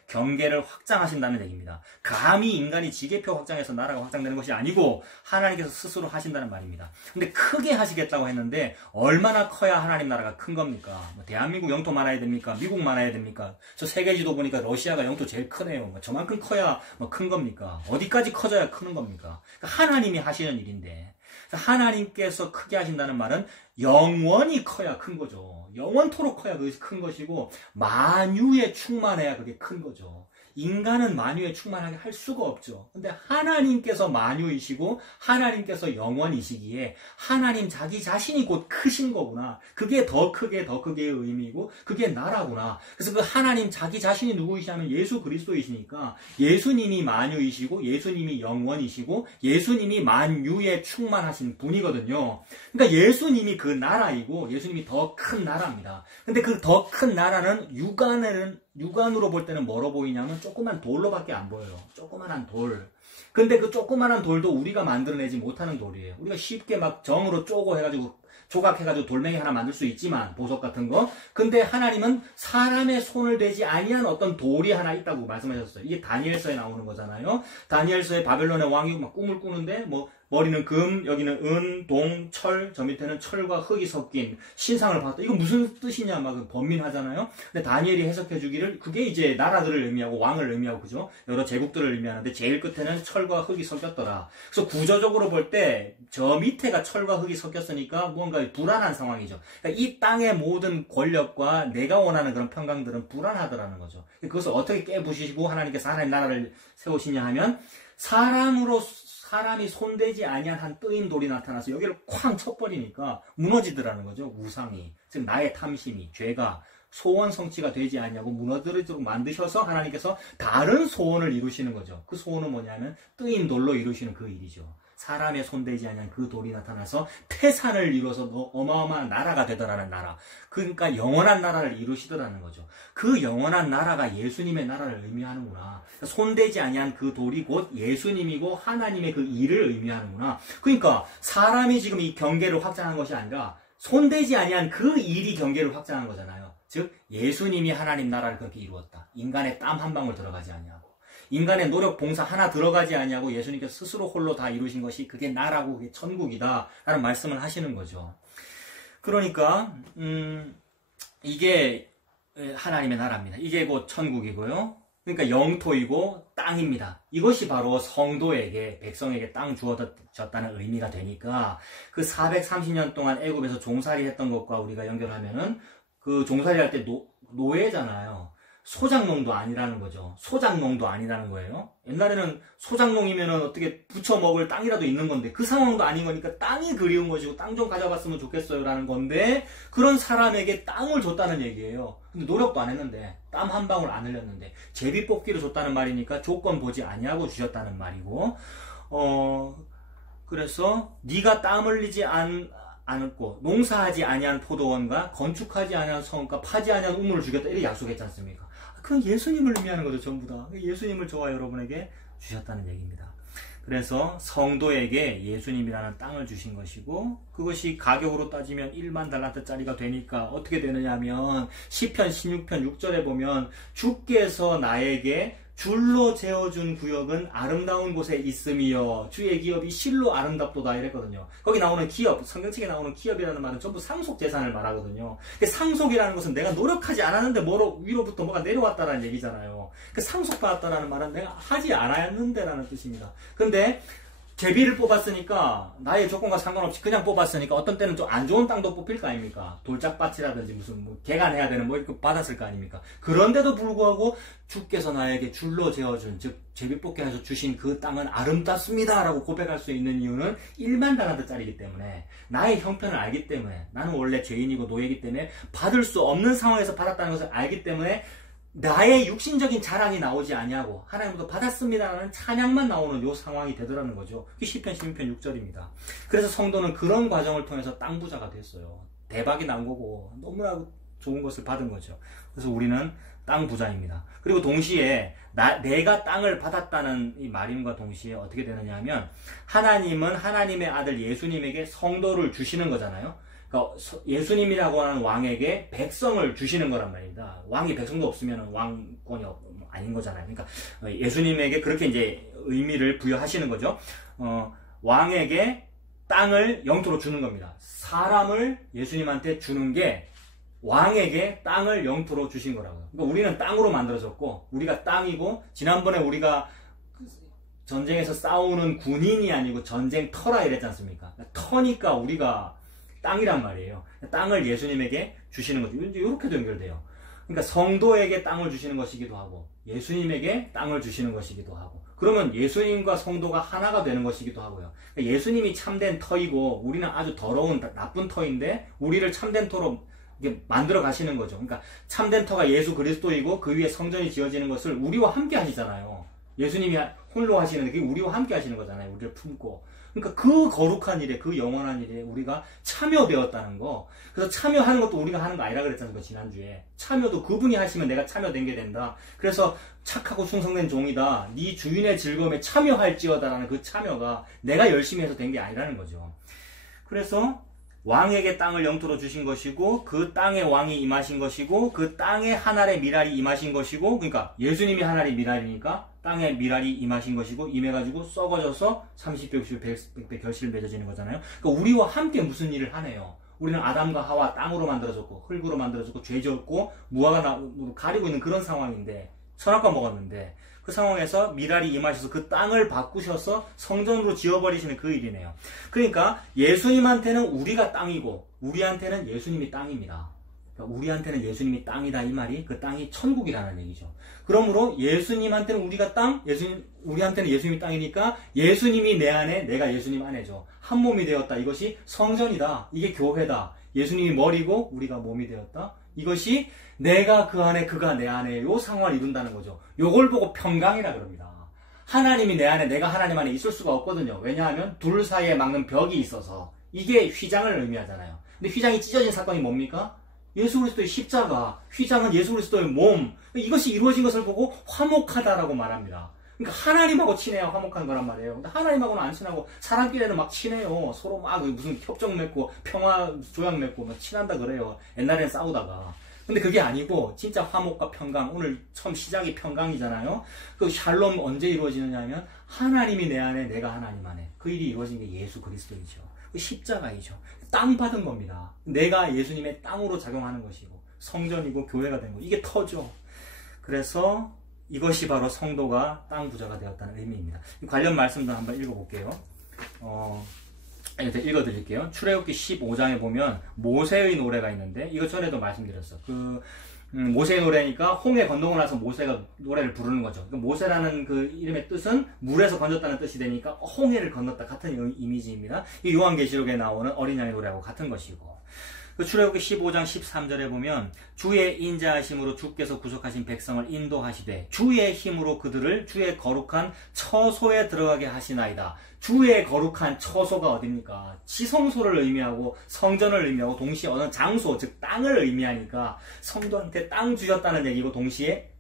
경계를 확장하신다는 얘기입니다. 감히 인간이 지게표 확장해서 나라가 확장되는 것이 아니고 하나님께서 스스로 하신다는 말입니다. 근데 크게 하시겠다고 했는데 얼마나 커야 하나님 나라가 큰 겁니까? 대한민국 영토 많아야 됩니까? 미국 많아야 됩니까? 저 세계 지도 보니까 러시아가 영토 제일 크네요. 저만큼 커야 큰 겁니까? 어디까지 커져야 크는 겁니까? 그러니까 하나님이 하시는 일인데 하나님께서 크게 하신다는 말은 영원히 커야 큰 거죠. 영원토록 커야 그것이 큰 것이고 만유에 충만해야 그게 큰 거죠. 인간은 만유에 충만하게 할 수가 없죠. 근데 하나님께서 만유이시고 하나님께서 영원이시기에 하나님 자기 자신이 곧 크신 거구나. 그게 더 크게의 의미이고 그게 나라구나. 그래서 그 하나님 자기 자신이 누구이시냐면 예수 그리스도이시니까 예수님이 만유이시고 예수님이 영원이시고 예수님이 만유에 충만하신 분이거든요. 그러니까 예수님이 그 나라이고 예수님이 더 큰 나라입니다. 근데 그 더 큰 나라는 육안으로 볼 때는 뭐로 보이냐면 조그만 돌로밖에 안 보여요. 조그만한 돌. 근데 그 조그만한 돌도 우리가 만들어내지 못하는 돌이에요. 우리가 쉽게 막 정으로 쪼고 해가지고 조각해가지고 돌멩이 하나 만들 수 있지만, 보석 같은 거. 근데 하나님은 사람의 손을 대지 아니한 어떤 돌이 하나 있다고 말씀하셨어요. 이게 다니엘서에 나오는 거잖아요. 다니엘서에 바벨론의 왕이 막 꿈을 꾸는데, 뭐, 머리는 금, 여기는 은, 동, 철, 저 밑에는 철과 흙이 섞인 신상을 봤다. 이거 무슨 뜻이냐, 막 번민하잖아요. 근데 다니엘이 해석해 주기를, 그게 이제 나라들을 의미하고 왕을 의미하고, 그죠? 여러 제국들을 의미하는데, 제일 끝에는 철과 흙이 섞였더라. 그래서 구조적으로 볼 때, 저 밑에가 철과 흙이 섞였으니까 무언가 불안한 상황이죠. 그러니까 이 땅의 모든 권력과 내가 원하는 그런 평강들은 불안하더라는 거죠. 그것을 어떻게 깨부시고 하나님께서 하나님 나라를 세우시냐 하면, 사람이 손대지 아니한 한 뜨인 돌이 나타나서 여기를 쾅 쳐버리니까 무너지더라는 거죠. 우상이. 즉 나의 탐심이, 죄가 소원 성취가 되지 않냐고 무너뜨리도록 만드셔서 하나님께서 다른 소원을 이루시는 거죠. 그 소원은 뭐냐면 뜨인 돌로 이루시는 그 일이죠. 사람의 손대지 아니한 그 돌이 나타나서 태산을 이루어서 어마어마한 나라가 되더라는 나라. 그러니까 영원한 나라를 이루시더라는 거죠. 그 영원한 나라가 예수님의 나라를 의미하는구나. 손대지 아니한 그 돌이 곧 예수님이고 하나님의 그 일을 의미하는구나. 그러니까 사람이 지금 이 경계를 확장한 것이 아니라 손대지 아니한 그 일이 경계를 확장한 거잖아요. 즉 예수님이 하나님 나라를 그렇게 이루었다. 인간의 땀 한 방울 들어가지 아니하고 인간의 노력 봉사 하나 들어가지 아니하고 예수님께서 스스로 홀로 다 이루신 것이 그게 나라고 그게 천국이다 라는 말씀을 하시는 거죠. 그러니까 이게 하나님의 나라입니다. 이게 곧 천국이고요. 그러니까 영토이고 땅입니다. 이것이 바로 성도에게, 백성에게 땅 주어졌다는 의미가 되니까 그 430년 동안 애굽에서 종살이 했던 것과 우리가 연결하면은 그 종살이 할 때 노예잖아요. 소작농도 아니라는 거죠. 소작농도 아니라는 거예요. 옛날에는 소작농이면은 어떻게 부쳐 먹을 땅이라도 있는 건데 그 상황도 아닌 거니까 땅이 그리운 것이고 땅 좀 가져갔으면 좋겠어요 라는 건데 그런 사람에게 땅을 줬다는 얘기예요. 근데 노력도 안 했는데 땀 한 방울 안 흘렸는데 제비 뽑기를 줬다는 말이니까 조건 보지 아니하고 주셨다는 말이고 그래서 네가 땀 흘리지 않았고 농사하지 아니한 포도원과 건축하지 아니한 성과 파지 아니한 우물을 주겠다 이렇게 약속했지 않습니까? 그건 예수님을 의미하는 거죠. 전부 다. 예수님을 저와 여러분에게 주셨다는 얘기입니다. 그래서 성도에게 예수님이라는 땅을 주신 것이고 그것이 가격으로 따지면 1만 달란트짜리가 되니까 어떻게 되느냐 하면 시편 16편 6절에 보면 주께서 나에게 줄로 재어준 구역은 아름다운 곳에 있음이여 주의 기업이 실로 아름답도다 이랬거든요. 거기 나오는 기업, 성경책에 나오는 기업이라는 말은 전부 상속재산을 말하거든요. 근데 상속이라는 것은 내가 노력하지 않았는데 위로부터 뭐가 내려왔다라는 얘기잖아요. 그 상속받았다라는 말은 내가 하지 않았는데라는 뜻입니다. 근데 제비를 뽑았으니까 나의 조건과 상관없이 그냥 뽑았으니까 어떤 때는 좀 안 좋은 땅도 뽑힐 거 아닙니까? 돌짝밭이라든지 무슨 개간해야 되는 뭐 이렇게 받았을 거 아닙니까? 그런데도 불구하고 주께서 나에게 줄로 재어준 즉 제비 뽑게 해서 주신 그 땅은 아름답습니다 라고 고백할 수 있는 이유는 1만 달란트짜리이기 때문에 나의 형편을 알기 때문에 나는 원래 죄인이고 노예이기 때문에 받을 수 없는 상황에서 받았다는 것을 알기 때문에 나의 육신적인 자랑이 나오지 아니하고 하나님부터 받았습니다라는 찬양만 나오는 요 상황이 되더라는 거죠. 그게 시편 16편 6절입니다. 그래서 성도는 그런 과정을 통해서 땅 부자가 됐어요. 대박이 난 거고 너무나 좋은 것을 받은 거죠. 그래서 우리는 땅 부자입니다. 그리고 동시에 내가 땅을 받았다는 이 말임과 동시에 어떻게 되느냐 하면 하나님은 하나님의 아들 예수님에게 성도를 주시는 거잖아요. 그러니까 예수님이라고 하는 왕에게 백성을 주시는 거란 말입니다. 왕이 백성도 없으면 왕권이 아닌 거잖아요. 그러니까 예수님에게 그렇게 이제 의미를 부여하시는 거죠. 왕에게 땅을 영토로 주는 겁니다. 사람을 예수님한테 주는 게 왕에게 땅을 영토로 주신 거라고요. 그러니까 우리는 땅으로 만들어졌고 우리가 땅이고 지난번에 우리가 전쟁에서 싸우는 군인이 아니고 전쟁터라 이랬지 않습니까? 터니까 우리가 땅이란 말이에요. 땅을 예수님에게 주시는 거죠. 이렇게도 연결돼요. 그러니까 성도에게 땅을 주시는 것이기도 하고 예수님에게 땅을 주시는 것이기도 하고 그러면 예수님과 성도가 하나가 되는 것이기도 하고요. 그러니까 예수님이 참된 터이고 우리는 아주 더러운 나쁜 터인데 우리를 참된 터로 이게 만들어 가시는 거죠. 그러니까 참된 터가 예수 그리스도이고 그 위에 성전이 지어지는 것을 우리와 함께 하시잖아요. 예수님이 홀로 하시는데 그게 우리와 함께 하시는 거잖아요. 우리를 품고. 그러니까 그 거룩한 일에 그 영원한 일에 우리가 참여되었다는 거. 그래서 참여하는 것도 우리가 하는 거 아니라 그랬잖아요. 지난주에. 참여도 그분이 하시면 내가 참여된 게 된다. 그래서 착하고 충성된 종이다. 네 주인의 즐거움에 참여할지어다라는 그 참여가 내가 열심히 해서 된 게 아니라는 거죠. 그래서 왕에게 땅을 영토로 주신 것이고 그 땅에 왕이 임하신 것이고 그 땅에 한 알의 미랄이 임하신 것이고, 그러니까 예수님이 한 알의 미랄이니까 땅에 미랄이 임하신 것이고 임해가지고 썩어져서 30배, 60배, 100배 결실을 맺어지는 거잖아요. 그러니까 우리와 함께 무슨 일을 하네요. 우리는 아담과 하와 땅으로 만들어졌고 흙으로 만들어졌고 죄 지었고 무화과 가리고 있는 그런 상황인데, 선악과 먹었는데 그 상황에서 미랄이 임하셔서 그 땅을 바꾸셔서 성전으로 지어버리시는 그 일이네요. 그러니까 예수님한테는 우리가 땅이고 우리한테는 예수님이 땅입니다. 그러니까 우리한테는 예수님이 땅이다, 이 말이 그 땅이 천국이라는 얘기죠. 그러므로 예수님한테는 우리가 땅, 우리한테는 예수님이 땅이니까 예수님이 내 안에, 내가 예수님 안에죠. 한 몸이 되었다. 이것이 성전이다. 이게 교회다. 예수님이 머리고 우리가 몸이 되었다. 이것이 내가 그 안에, 그가 내 안에, 요 상황을 이룬다는 거죠. 요걸 보고 평강이라 그럽니다. 하나님이 내 안에, 내가 하나님 안에 있을 수가 없거든요. 왜냐하면 둘 사이에 막는 벽이 있어서. 이게 휘장을 의미하잖아요. 근데 휘장이 찢어진 사건이 뭡니까? 예수 그리스도의 십자가, 휘장은 예수 그리스도의 몸, 이것이 이루어진 것을 보고 화목하다라고 말합니다. 그러니까 하나님하고 친해야 화목한 거란 말이에요. 근데 하나님하고는 안 친하고 사람끼리는 막 친해요. 서로 막 무슨 협정 맺고 평화 조약 맺고 막 친한다 그래요. 옛날에는 싸우다가. 근데 그게 아니고 진짜 화목과 평강, 오늘 처음 시작이 평강이잖아요. 그 샬롬 언제 이루어지느냐 하면 하나님이 내 안에, 내가 하나님 안에. 그 일이 이루어진 게 예수 그리스도이죠. 그 십자가이죠. 땅 받은 겁니다. 내가 예수님의 땅으로 작용하는 것이고 성전이고 교회가 된 거. 이게 터죠. 그래서 이것이 바로 성도가 땅 부자가 되었다는 의미입니다. 관련 말씀도 한번 읽어볼게요. 읽어드릴게요. 출애굽기 15장에 보면 모세의 노래가 있는데, 이거 전에도 말씀드렸어. 모세의 노래니까 홍해 건너고 나서 모세가 노래를 부르는 거죠. 모세라는 그 이름의 뜻은 물에서 건졌다는 뜻이 되니까 홍해를 건넜다 같은 이미지입니다. 이 요한계시록에 나오는 어린 양의 노래하고 같은 것이고, 그 출애굽기 15장 13절에 보면 주의 인자하심으로 주께서 구속하신 백성을 인도하시되 주의 힘으로 그들을 주의 거룩한 처소에 들어가게 하시나이다. 주의 거룩한 처소가 어딥니까? 지성소를 의미하고 성전을 의미하고 동시에 어느 장소, 즉 땅을 의미하니까 성도한테 땅 주셨다는 얘기고 동시에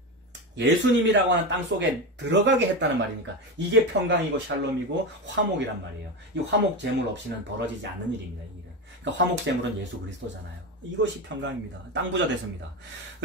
예수님이라고 하는 땅 속에 들어가게 했다는 말이니까 이게 평강이고 샬롬이고 화목이란 말이에요. 이 화목 제물 없이는 벌어지지 않는 일입니다. 이 일은. 그러니까 화목 제물은 예수 그리스도잖아요. 이것이 평강입니다. 땅 부자 됐습니다.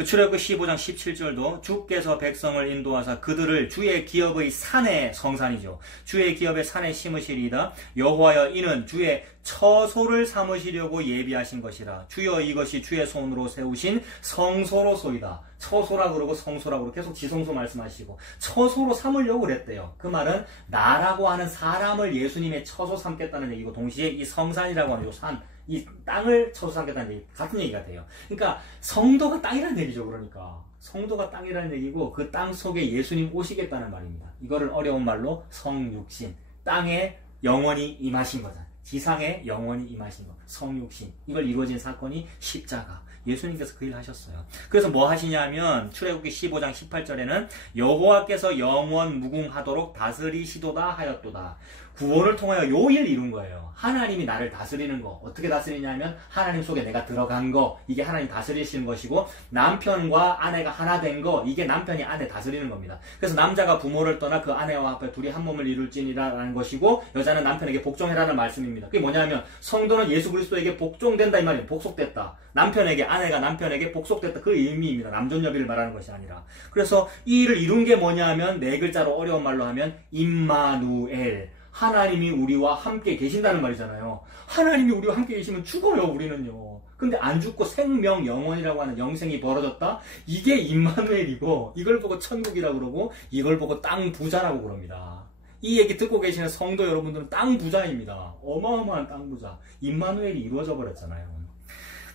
출애굽기 15장 17절도 주께서 백성을 인도하사 그들을 주의 기업의 산에, 성산이죠. 주의 기업의 산에 심으시리이다. 여호와여 이는 주의 처소를 삼으시려고 예비하신 것이라. 주여 이것이 주의 손으로 세우신 성소로소이다. 처소라 그러고 성소라 그러고 계속 지성소 말씀하시고 처소로 삼으려고 그랬대요. 그 말은 나라고 하는 사람을 예수님의 처소 삼겠다는 얘기고 동시에 이 성산이라고 하는 이 산, 이 땅을 처소 삼겠다는 얘기, 같은 얘기가 돼요. 그러니까 성도가 땅이라는 얘기죠. 그러니까 성도가 땅이라는 얘기고 그 땅 속에 예수님 오시겠다는 말입니다. 이거를 어려운 말로 성육신, 땅에 영원히 임하신 거잖아요. 지상에 영원히 임하신 것, 성육신, 이걸 이루어진 사건이 십자가. 예수님께서 그 일을 하셨어요. 그래서 뭐 하시냐면 출애굽기 15장 18절에는 여호와께서 영원 무궁하도록 다스리시도다 하였도다. 구원을 통하여 요 일을 이룬 거예요. 하나님이 나를 다스리는 거. 어떻게 다스리냐면 하나님 속에 내가 들어간 거, 이게 하나님 다스리시는 것이고, 남편과 아내가 하나 된 거, 이게 남편이 아내 다스리는 겁니다. 그래서 남자가 부모를 떠나 그 아내와 합해 둘이 한 몸을 이룰지니라는 것이고, 여자는 남편에게 복종해라는 말씀입니다. 그게 뭐냐면 성도는 예수 그리스도에게 복종된다 이 말이에요. 복속됐다. 남편에게, 아내가 남편에게 복속됐다. 그 의미입니다. 남존여비를 말하는 것이 아니라. 그래서 이 일을 이룬 게 뭐냐면 네 글자로 어려운 말로 하면 임마누엘. 하나님이 우리와 함께 계신다는 말이잖아요. 하나님이 우리와 함께 계시면 죽어요, 우리는요. 근데 안 죽고 생명, 영원이라고 하는 영생이 벌어졌다? 이게 임마누엘이고, 이걸 보고 천국이라고 그러고, 이걸 보고 땅 부자라고 그럽니다. 이 얘기 듣고 계시는 성도 여러분들은 땅 부자입니다. 어마어마한 땅 부자. 임마누엘이 이루어져 버렸잖아요.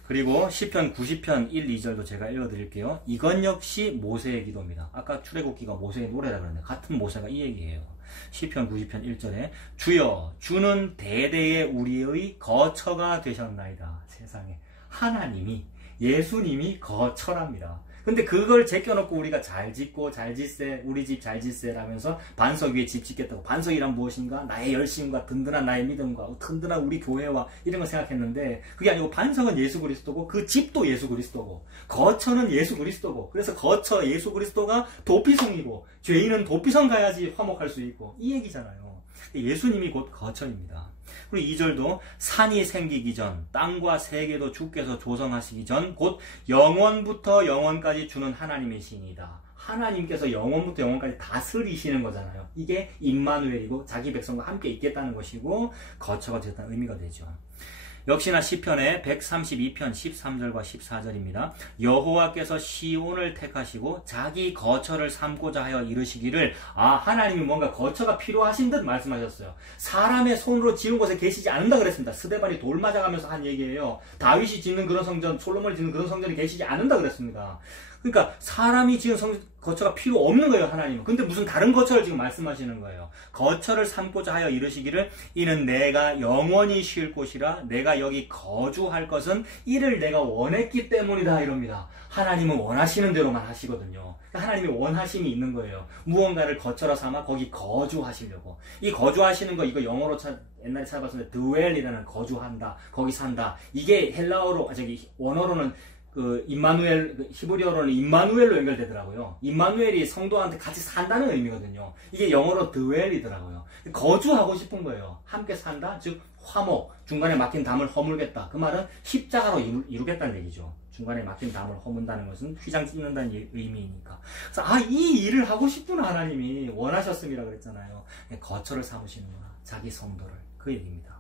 그리고 시편 90편 1, 2절도 제가 읽어드릴게요. 이건 역시 모세의 기도입니다. 아까 출애굽기가 모세의 노래라 그랬는데 같은 모세가 이 얘기예요. 시편 90편 1절에 주여 주는 대대의 우리의 거처가 되셨나이다. 세상에 하나님이, 예수님이 거처랍니다. 근데 그걸 제껴놓고 우리가 잘 짓고 잘 짓세, 우리 집 잘 짓세라면서 반석 위에 집 짓겠다고. 반석이란 무엇인가? 나의 열심과 든든한 나의 믿음과 든든한 우리 교회와 이런 걸 생각했는데 그게 아니고 반석은 예수 그리스도고 그 집도 예수 그리스도고 거처는 예수 그리스도고 그래서 거처 예수 그리스도가 도피성이고 죄인은 도피성 가야지 화목할 수 있고 이 얘기잖아요. 예수님이 곧 거처입니다. 그리고 2절도 산이 생기기 전 땅과 세계도 주께서 조성하시기 전 곧 영원부터 영원까지 주는 하나님이시니이다. 하나님께서 영원부터 영원까지 다스리시는 거잖아요. 이게 임마누엘이고 자기 백성과 함께 있겠다는 것이고 거처가 되었다는 의미가 되죠. 역시나 시편의 132편 13절과 14절입니다. 여호와께서 시온을 택하시고 자기 거처를 삼고자 하여 이르시기를, 하나님이 뭔가 거처가 필요하신 듯 말씀하셨어요. 사람의 손으로 지은 곳에 계시지 않는다 그랬습니다. 스데반이 돌 맞아가면서 한 얘기예요. 다윗이 짓는 그런 성전, 솔로몬이 짓는 그런 성전이 계시지 않는다 그랬습니다. 그러니까 사람이 지은 거처가 필요 없는 거예요, 하나님은. 근데 무슨 다른 거처를 지금 말씀하시는 거예요. 거처를 삼고자 하여 이르시기를, 이는 내가 영원히 쉴 곳이라 내가 여기 거주할 것은 이를 내가 원했기 때문이다, 이럽니다. 하나님은 원하시는 대로만 하시거든요. 하나님이 원하심이 있는 거예요. 무언가를 거처로 삼아 거기 거주하시려고. 이 거주하시는 거, 이거 영어로 옛날에 찾아봤는데 dwell이라는 거주한다, 거기 산다. 이게 헬라어로, 원어로는 임마누엘, 히브리어로는 임마누엘로 연결되더라고요. 임마누엘이 성도한테 같이 산다는 의미거든요. 이게 영어로 드웰이더라고요. 거주하고 싶은 거예요. 함께 산다, 즉 화목, 중간에 막힌 담을 허물겠다. 그 말은 십자가로 이루겠다는 얘기죠. 중간에 막힌 담을 허문다는 것은 휘장 찢는다는 의미이니까. 그래서 이 일을 하고 싶은 하나님이 원하셨음이라 그랬잖아요. 거처를 삼으시는구나, 자기 성도를. 그 얘기입니다.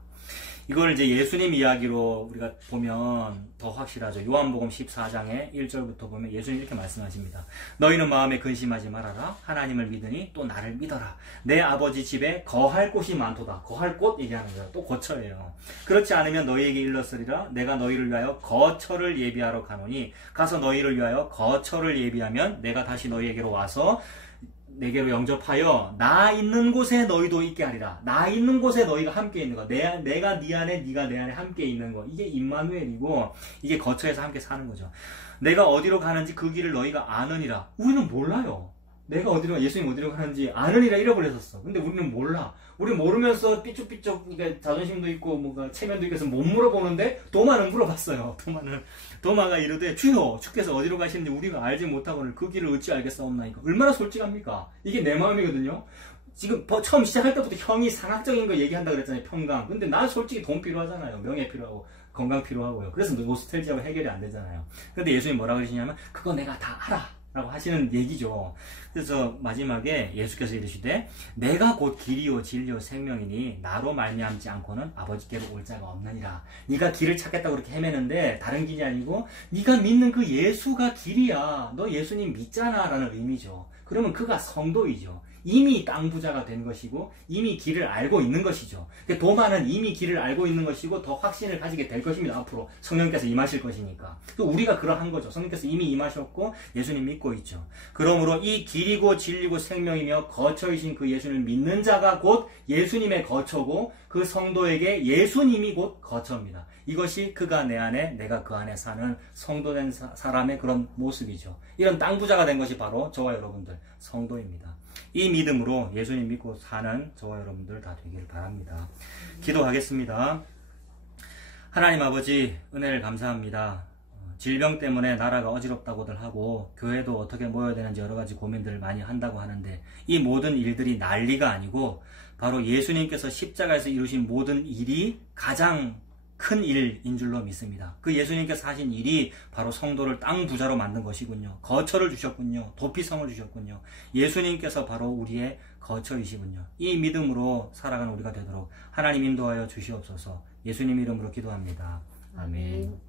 이걸 이제 예수님 이야기로 우리가 보면 더 확실하죠. 요한복음 14장의 1절부터 보면 예수님 이렇게 말씀하십니다. 너희는 마음에 근심하지 말아라. 하나님을 믿으니 또 나를 믿어라. 내 아버지 집에 거할 곳이 많도다. 거할 곳 얘기하는 거예요. 또 거처예요. 그렇지 않으면 너희에게 일렀으리라. 내가 너희를 위하여 거처를 예비하러 가노니 가서 너희를 위하여 거처를 예비하면 내가 다시 너희에게로 와서 내게로 영접하여 나 있는 곳에 너희도 있게 하리라. 나 있는 곳에 너희가 함께 있는 거. 내가 네 안에 네가 내 안에 함께 있는 거. 이게 임마누엘이고 이게 거처에서 함께 사는 거죠. 내가 어디로 가는지 그 길을 너희가 아느니라. 우리는 몰라요. 내가 예수님 어디로 가는지 아느니라 잃어버렸었어. 근데 우리는 몰라. 우리 모르면서 삐쭉삐쭉 자존심도 있고 뭔가 체면도 있고 해서 못 물어보는데 도마는 물어봤어요. 도마가 이르되 주여 주께서 어디로 가시는지 우리가 알지 못하고는 그 길을 어찌 알겠사옵나이까. 얼마나 솔직합니까? 이게 내 마음이거든요. 지금 처음 시작할 때부터 형이 상학적인 거 얘기한다 그랬잖아요. 평강. 근데 난 솔직히 돈 필요하잖아요. 명예 필요하고 건강 필요하고요. 그래서 노스텔지하고 해결이 안 되잖아요. 근데 예수님 뭐라 그러시냐면 그거 내가 다 알아 라고 하시는 얘기죠. 그래서 마지막에 예수께서 이르시되 내가 곧 길이요 진리요 생명이니 나로 말미암지 않고는 아버지께로 올 자가 없느니라. 네가 길을 찾겠다고 그렇게 헤매는데 다른 길이 아니고 네가 믿는 그 예수가 길이야. 너 예수님 믿잖아 라는 의미죠. 그러면 그가 성도이죠. 이미 땅 부자가 된 것이고 이미 길을 알고 있는 것이죠. 도마는 이미 길을 알고 있는 것이고 더 확신을 가지게 될 것입니다. 앞으로 성령께서 임하실 것이니까. 또 우리가 그러한 거죠. 성령께서 이미 임하셨고 예수님 믿고 있죠. 그러므로 이 길이고 진리고 생명이며 거처이신 그 예수님을 믿는 자가 곧 예수님의 거처고 그 성도에게 예수님이 곧 거처입니다. 이것이 그가 내 안에 내가 그 안에 사는 성도된 사람의 그런 모습이죠. 이런 땅 부자가 된 것이 바로 저와 여러분들 성도입니다. 이 믿음으로 예수님 믿고 사는 저와 여러분들 다 되기를 바랍니다. 기도하겠습니다. 하나님 아버지 은혜를 감사합니다. 질병 때문에 나라가 어지럽다고들 하고 교회도 어떻게 모여야 되는지 여러 가지 고민들을 많이 한다고 하는데 이 모든 일들이 난리가 아니고 바로 예수님께서 십자가에서 이루신 모든 일이 가장 큰 일인 줄로 믿습니다. 그 예수님께서 하신 일이 바로 성도를 땅 부자로 만든 것이군요. 거처를 주셨군요. 도피성을 주셨군요. 예수님께서 바로 우리의 거처이시군요. 이 믿음으로 살아가는 우리가 되도록 하나님 인도하여 주시옵소서. 예수님 이름으로 기도합니다. 아멘.